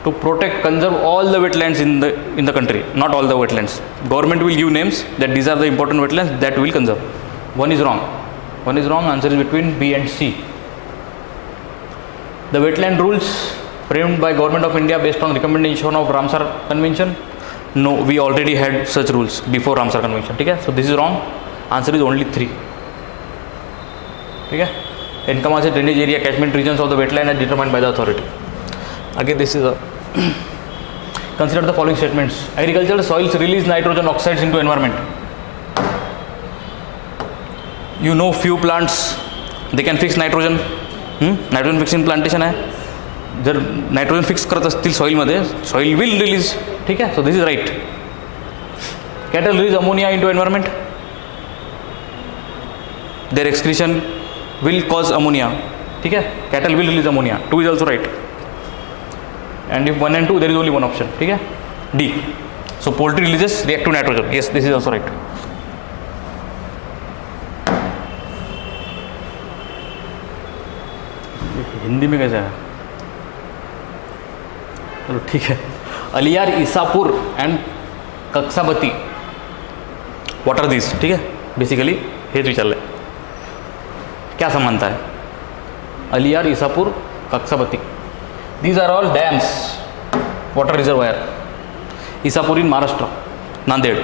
to protect, conserve all the wetlands in the country, not all the wetlands. Government will give names that these are the important wetlands that will conserve. One is wrong. Answer is between B and C. The wetland rules framed by Government of India based on recommendation of Ramsar Convention. No, we already had such rules before Ramsar Convention. ठीक है. So this is wrong. Answer is only 3. ठीक है. Encompass drainage area, catchment regions of the wetland are determined by the authority. Again, this is a consider the following statements. Agricultural soils release nitrogen oxides into environment. You know few plants they can fix nitrogen. Nitrogen fixing plantation आहे. जर nitrogen fix करत असतील सॉईलमध्ये, soil will release. ठीक आहे. So this is right. Cattle release ammonia into environment. Their excretion will cause ammonia. ठीक आहे. Cattle will release ammonia. 2 is also right. And if 1 and 2, there is only one option. ठीक है. D. So poultry releases reactive nitrogen. Yes, this is also right. Hindi में कैसा है? चलो ठीक है. Aliyar, Isapur and Kangsabati, what are this? ठीक है. बेसिकली हेच विचारलं आहे. क्या समानता है? Aliyar, Isapur, Kangsabati. These are all dams, water reservoir. Isapur in Maharashtra, Nanded.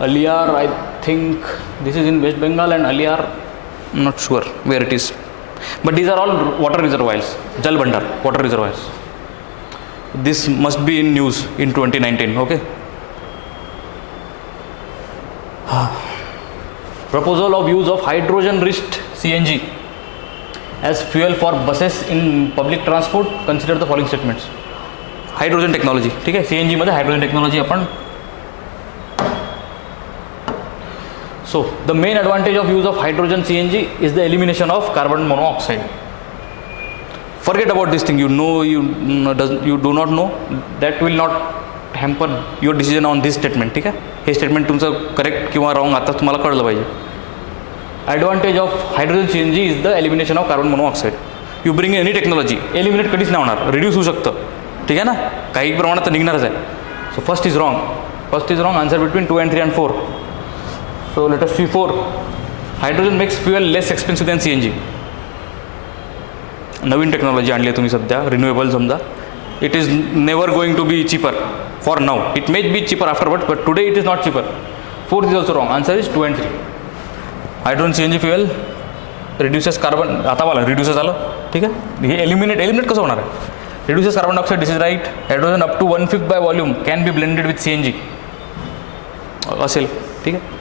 Aliyar, I think this is in West Bengal, and Aliyar, not sure where it is. But these are all water reservoirs, Jal Bandar, water reservoirs. This must be in news in 2019, okay? Proposal of use of hydrogen-rich CNG as fuel for buses in public transport. Consider the following statements. Hydrogen technology. ठीक आहे, CNG मध्ये hydrogen technology आपण. So the main advantage of use of hydrogen CNG is the elimination of carbon monoxide. Forget about this thing. You do not know. That will not hamper your decision on this statement. ठीक आहे, हे स्टेटमेंट तुमचं करेक्ट किंवा रॉंग आता तुम्हाला कळलं पाहिजे. Advantage of hydrogen CNG is the elimination of carbon monoxide. You bring any technology, eliminate कधीच नाही होणार, रिड्यूस होऊ शकतं. ठीक आहे ना, काही प्रमाणात तर निघणारच आहे. So first is wrong. Answer between 2 and 3 and 4. So let us see 4. Hydrogen makes fuel less expensive than CNG. नवीन टेक्नॉलॉजी आणली आहे तुम्ही सध्या, रिन्युएबल समजा. It is never going to be cheaper for now. It may be cheaper afterward, but today it is not cheaper. 4 is also wrong. Answer is 2 and 3. Hydrogen CNG fuel reduces carbon. आता मला रिड्युसेस आलं. ठीक आहे, हे एलिमिनेट कसं होणार आहे? Reduces carbon dioxide. This is right. Hydrogen up to 1/5 by volume can be blended with CNG असेल. ठीक आहे.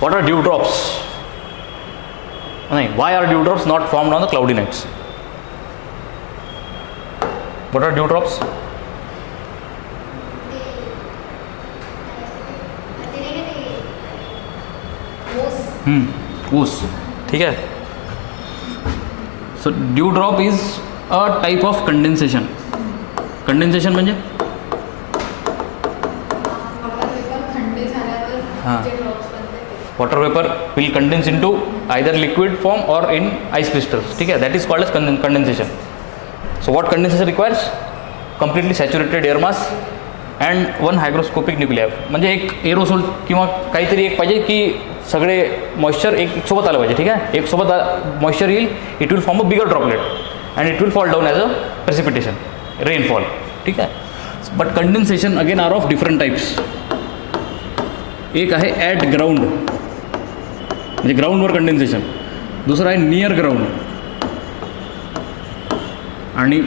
What are dewdrops? Why are dewdrops not formed on the cloudy nights? What are dewdrops? Ooze. ठीक है. So dewdrop is a type of condensation. Condensation म्हणजे हाँ. Water vapor will condense into either liquid form or in ice crystals. ठीक है, that is called as condensation. So what condensation requires? Completely saturated air mass and one hygroscopic nuclei. म्हणजे एक एरोसोल किंवा काहीतरी एक पाहिजे की सगळे मॉइश्चर एक सोबत आलं पाहिजे. ठीक आहे, एक सोबत मॉइश्चर येईल, it will form a bigger droplet and it will fall down as a precipitation, rainfall. ठीक आहे, but condensation again are of different types. एक आहे ॲट ग्राउंड, म्हणजे ग्राउंडवर कंडेन्सेशन. दुसरं आहे नियर ग्राउंड. आणि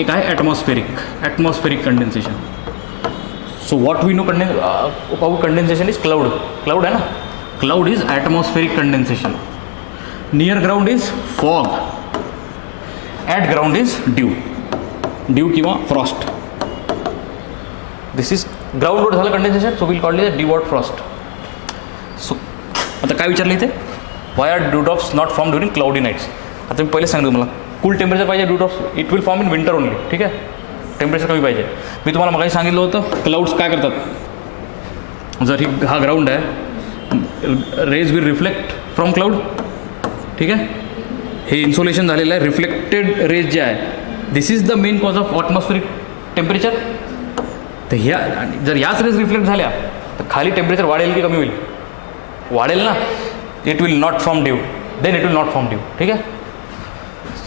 एक आहे atmospheric condensation. So what we know condensation is cloud आहे ना. Cloud is atmospheric condensation. Near ground is fog. At ground is dew किंवा फ्रॉस्ट. दिस इज ग्राउंडवर झालं condensation, so will call it dew or frost. सो आता काय विचारलं इथे? Why are dewdrops not form during cloudy nights. आता मी पहिले सांगितलं मला कूल टेम्परेचर पाहिजे dewdrops. It will form in winter only. ठीक आहे, टेम्परेचर कमी पाहिजे. मी तुम्हाला मगाशी सांगितलं होतं क्लाउड्स काय करतात. जर हा ग्राउंड आहे, rays will reflect from cloud. ठीक आहे, हे इन्सोलेशन झालेलं आहे. रिफ्लेक्टेड रेज जे आहे, this is the main cause of atmospheric temperature. तर जर याच रेज रिफ्लेक्ट झाल्या तर खाली टेम्परेचर वाढेल की कमी होईल? वाढेल ना. It will not form dew. Then it will not form dew. ठीक आहे.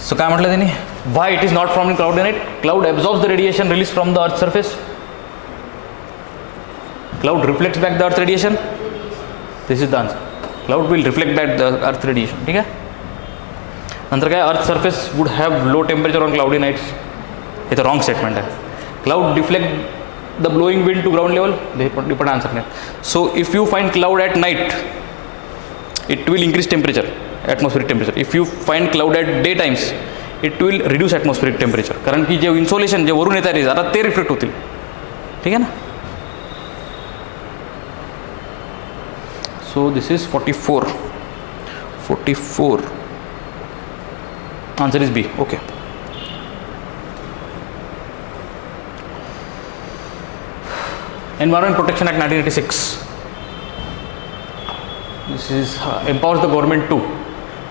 सो काय म्हटलं त्यांनी? Why it is not form in cloudy night? Cloud absorbs the radiation release from the earth surface. Cloud reflects back the earth radiation. This is the answer. Cloud will reflect back the earth radiation. ठीक आहे. नंतर काय, earth surface would have low temperature on cloudy nights. हे तर wrong statement आहे. Cloud deflect the blowing wind to ground level. हे पण answer नाही. So if you find cloud at night, it will increase temperature, atmospheric temperature. If you find cloud at day times, it will reduce atmospheric temperature. कारण की जे इन्सोलेशन जे वरून येत आहे आता ते रिफ्लेक्ट होतील. ठीक आहे ना. So this is 44. Answer is B. Okay. Environment Protection Act 1986. This is empowers the government to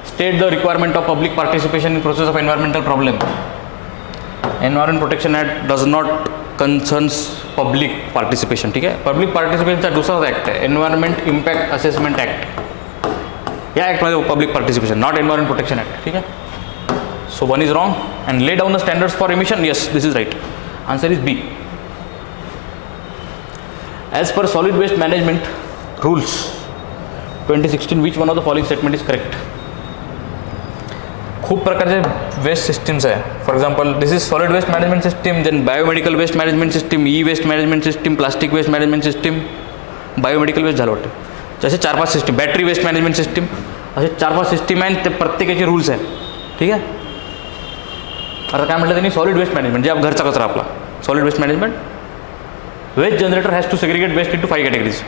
state the requirement of public participation in process of environmental problem. Environment Protection Act does not concerns public participation. ठीक आहे. पब्लिक पार्टिसिपेशनचा दुसराच ॲक्ट आहे, environment impact assessment act. या ॲक्टमध्ये public participation, not environment protection act. ठीक आहे. So one is wrong. And lay down the standards for emission. Yes, this is right. Answer is B. As per solid waste management rules 2016, which one of the following statement is correct? खूप प्रकारचे waste systems आहे. For example this is solid waste management system, then biomedical waste management system, e waste management system, plastic waste management system, biomedical waste झालं वाटतं. जसे 4-5 system, battery waste management system, असे 4-5 सिस्टीम आहेत. ते प्रत्येकाचे रूल्स आहेत. ठीक आहे. आता काय म्हटलं त्यांनी, सॉलिड वेस्ट मॅनेजमेंट, जे घरचा कचरा आपला, solid waste management, waste generator has to segregate waste into 5 categories.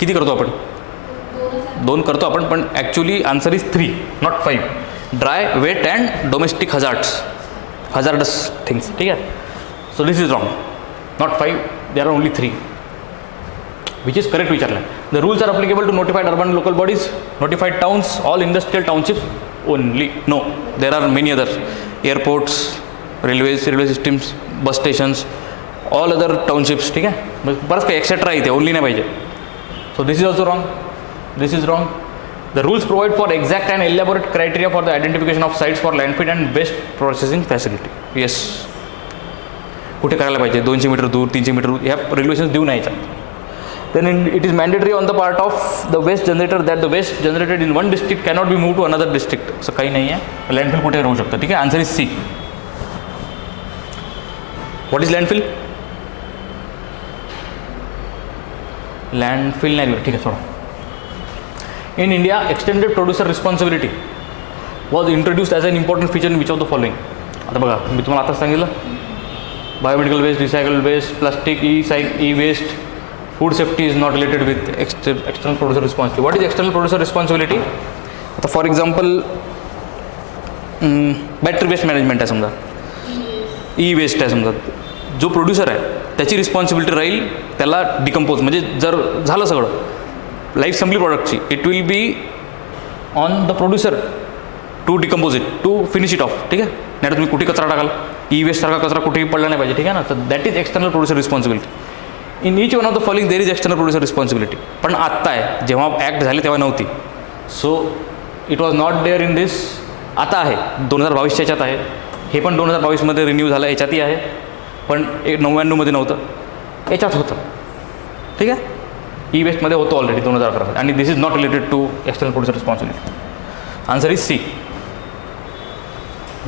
किती करतो आपण? 2 करतो आपण, पण actually answer is 3 not 5. Dry, wet and domestic hazardous things. ठीक आहे. So this is wrong. Not 5, there are only 3, which is correct विचारलं. The rules are applicable to notified urban local bodies, notified towns, all industrial townships only. No, there are many other, airports, railway systems, बस stations, all other townships. ठीक आहे. बरंच काही एक्सेट्रा इथे, ओनली नाही पाहिजे. So this is also wrong. This is wrong. The rules provide for exact and elaborate criteria for the identification of sites for landfill and waste processing facility. Yes. कुठे करायला पाहिजे, 200 मीटर दूर, 300 मीटर दूर, ह्या रेग्युलेशन्स देऊ नाही याच्यात. Then it is mandatory on the part of the waste generator that the waste generated in one district cannot be moved to another district. असं काही नाही आहे. लँडफिल कुठे राहू शकतं. ठीक आहे. Answer is C. What is landfill? Landfill नाही. ठीक आहे, सोडा. In India extended producer responsibility was introduced as an important feature in which of the following. आता बघा, मी तुम्हाला आताच सांगितलं, biomedical waste, recycle waste, plastic, e waste, food safety is not related with external producer responsibility. What is external producer responsibility? आता for example battery waste management आहे समजा, ई वेस्ट आहे समजा, जो प्रोड्युसर आहे त्याची रिस्पॉन्सिबिलिटी राहील त्याला डिकम्पोज, म्हणजे जर झालं सगळं, लाईफ संपली प्रॉडक्टची, it will be on the producer to decompose it, to finish it off. ठीक आहे. नाही तर तुम्ही कुठे कचरा टाकाल, ई वेस्टसारखा कचरा कुठेही पडला नाही पाहिजे. ठीक आहे ना. तर that is external producer responsibility. In each one of the following there is external producer responsibility. पण आत्ता आहे, जेव्हा ॲक्ट झाले तेव्हा नव्हती. So it was not there in this. आता आहे, 2022च्या याच्यात आहे. हे पण 2022मध्ये रिन्यू झालं, याच्यातही आहे. पण 99मध्ये नव्हतं, याच्यात होतं. ठीक आहे. ई वेस्टमध्ये होतं ऑलरेडी 2011. आणि this is not related to external producer responsibility. Answer is C.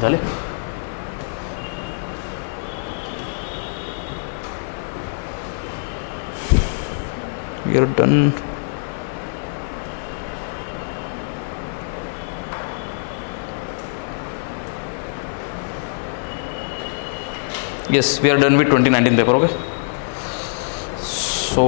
झाले. We are done. Yes, we are done with 2019 paper. Okay, so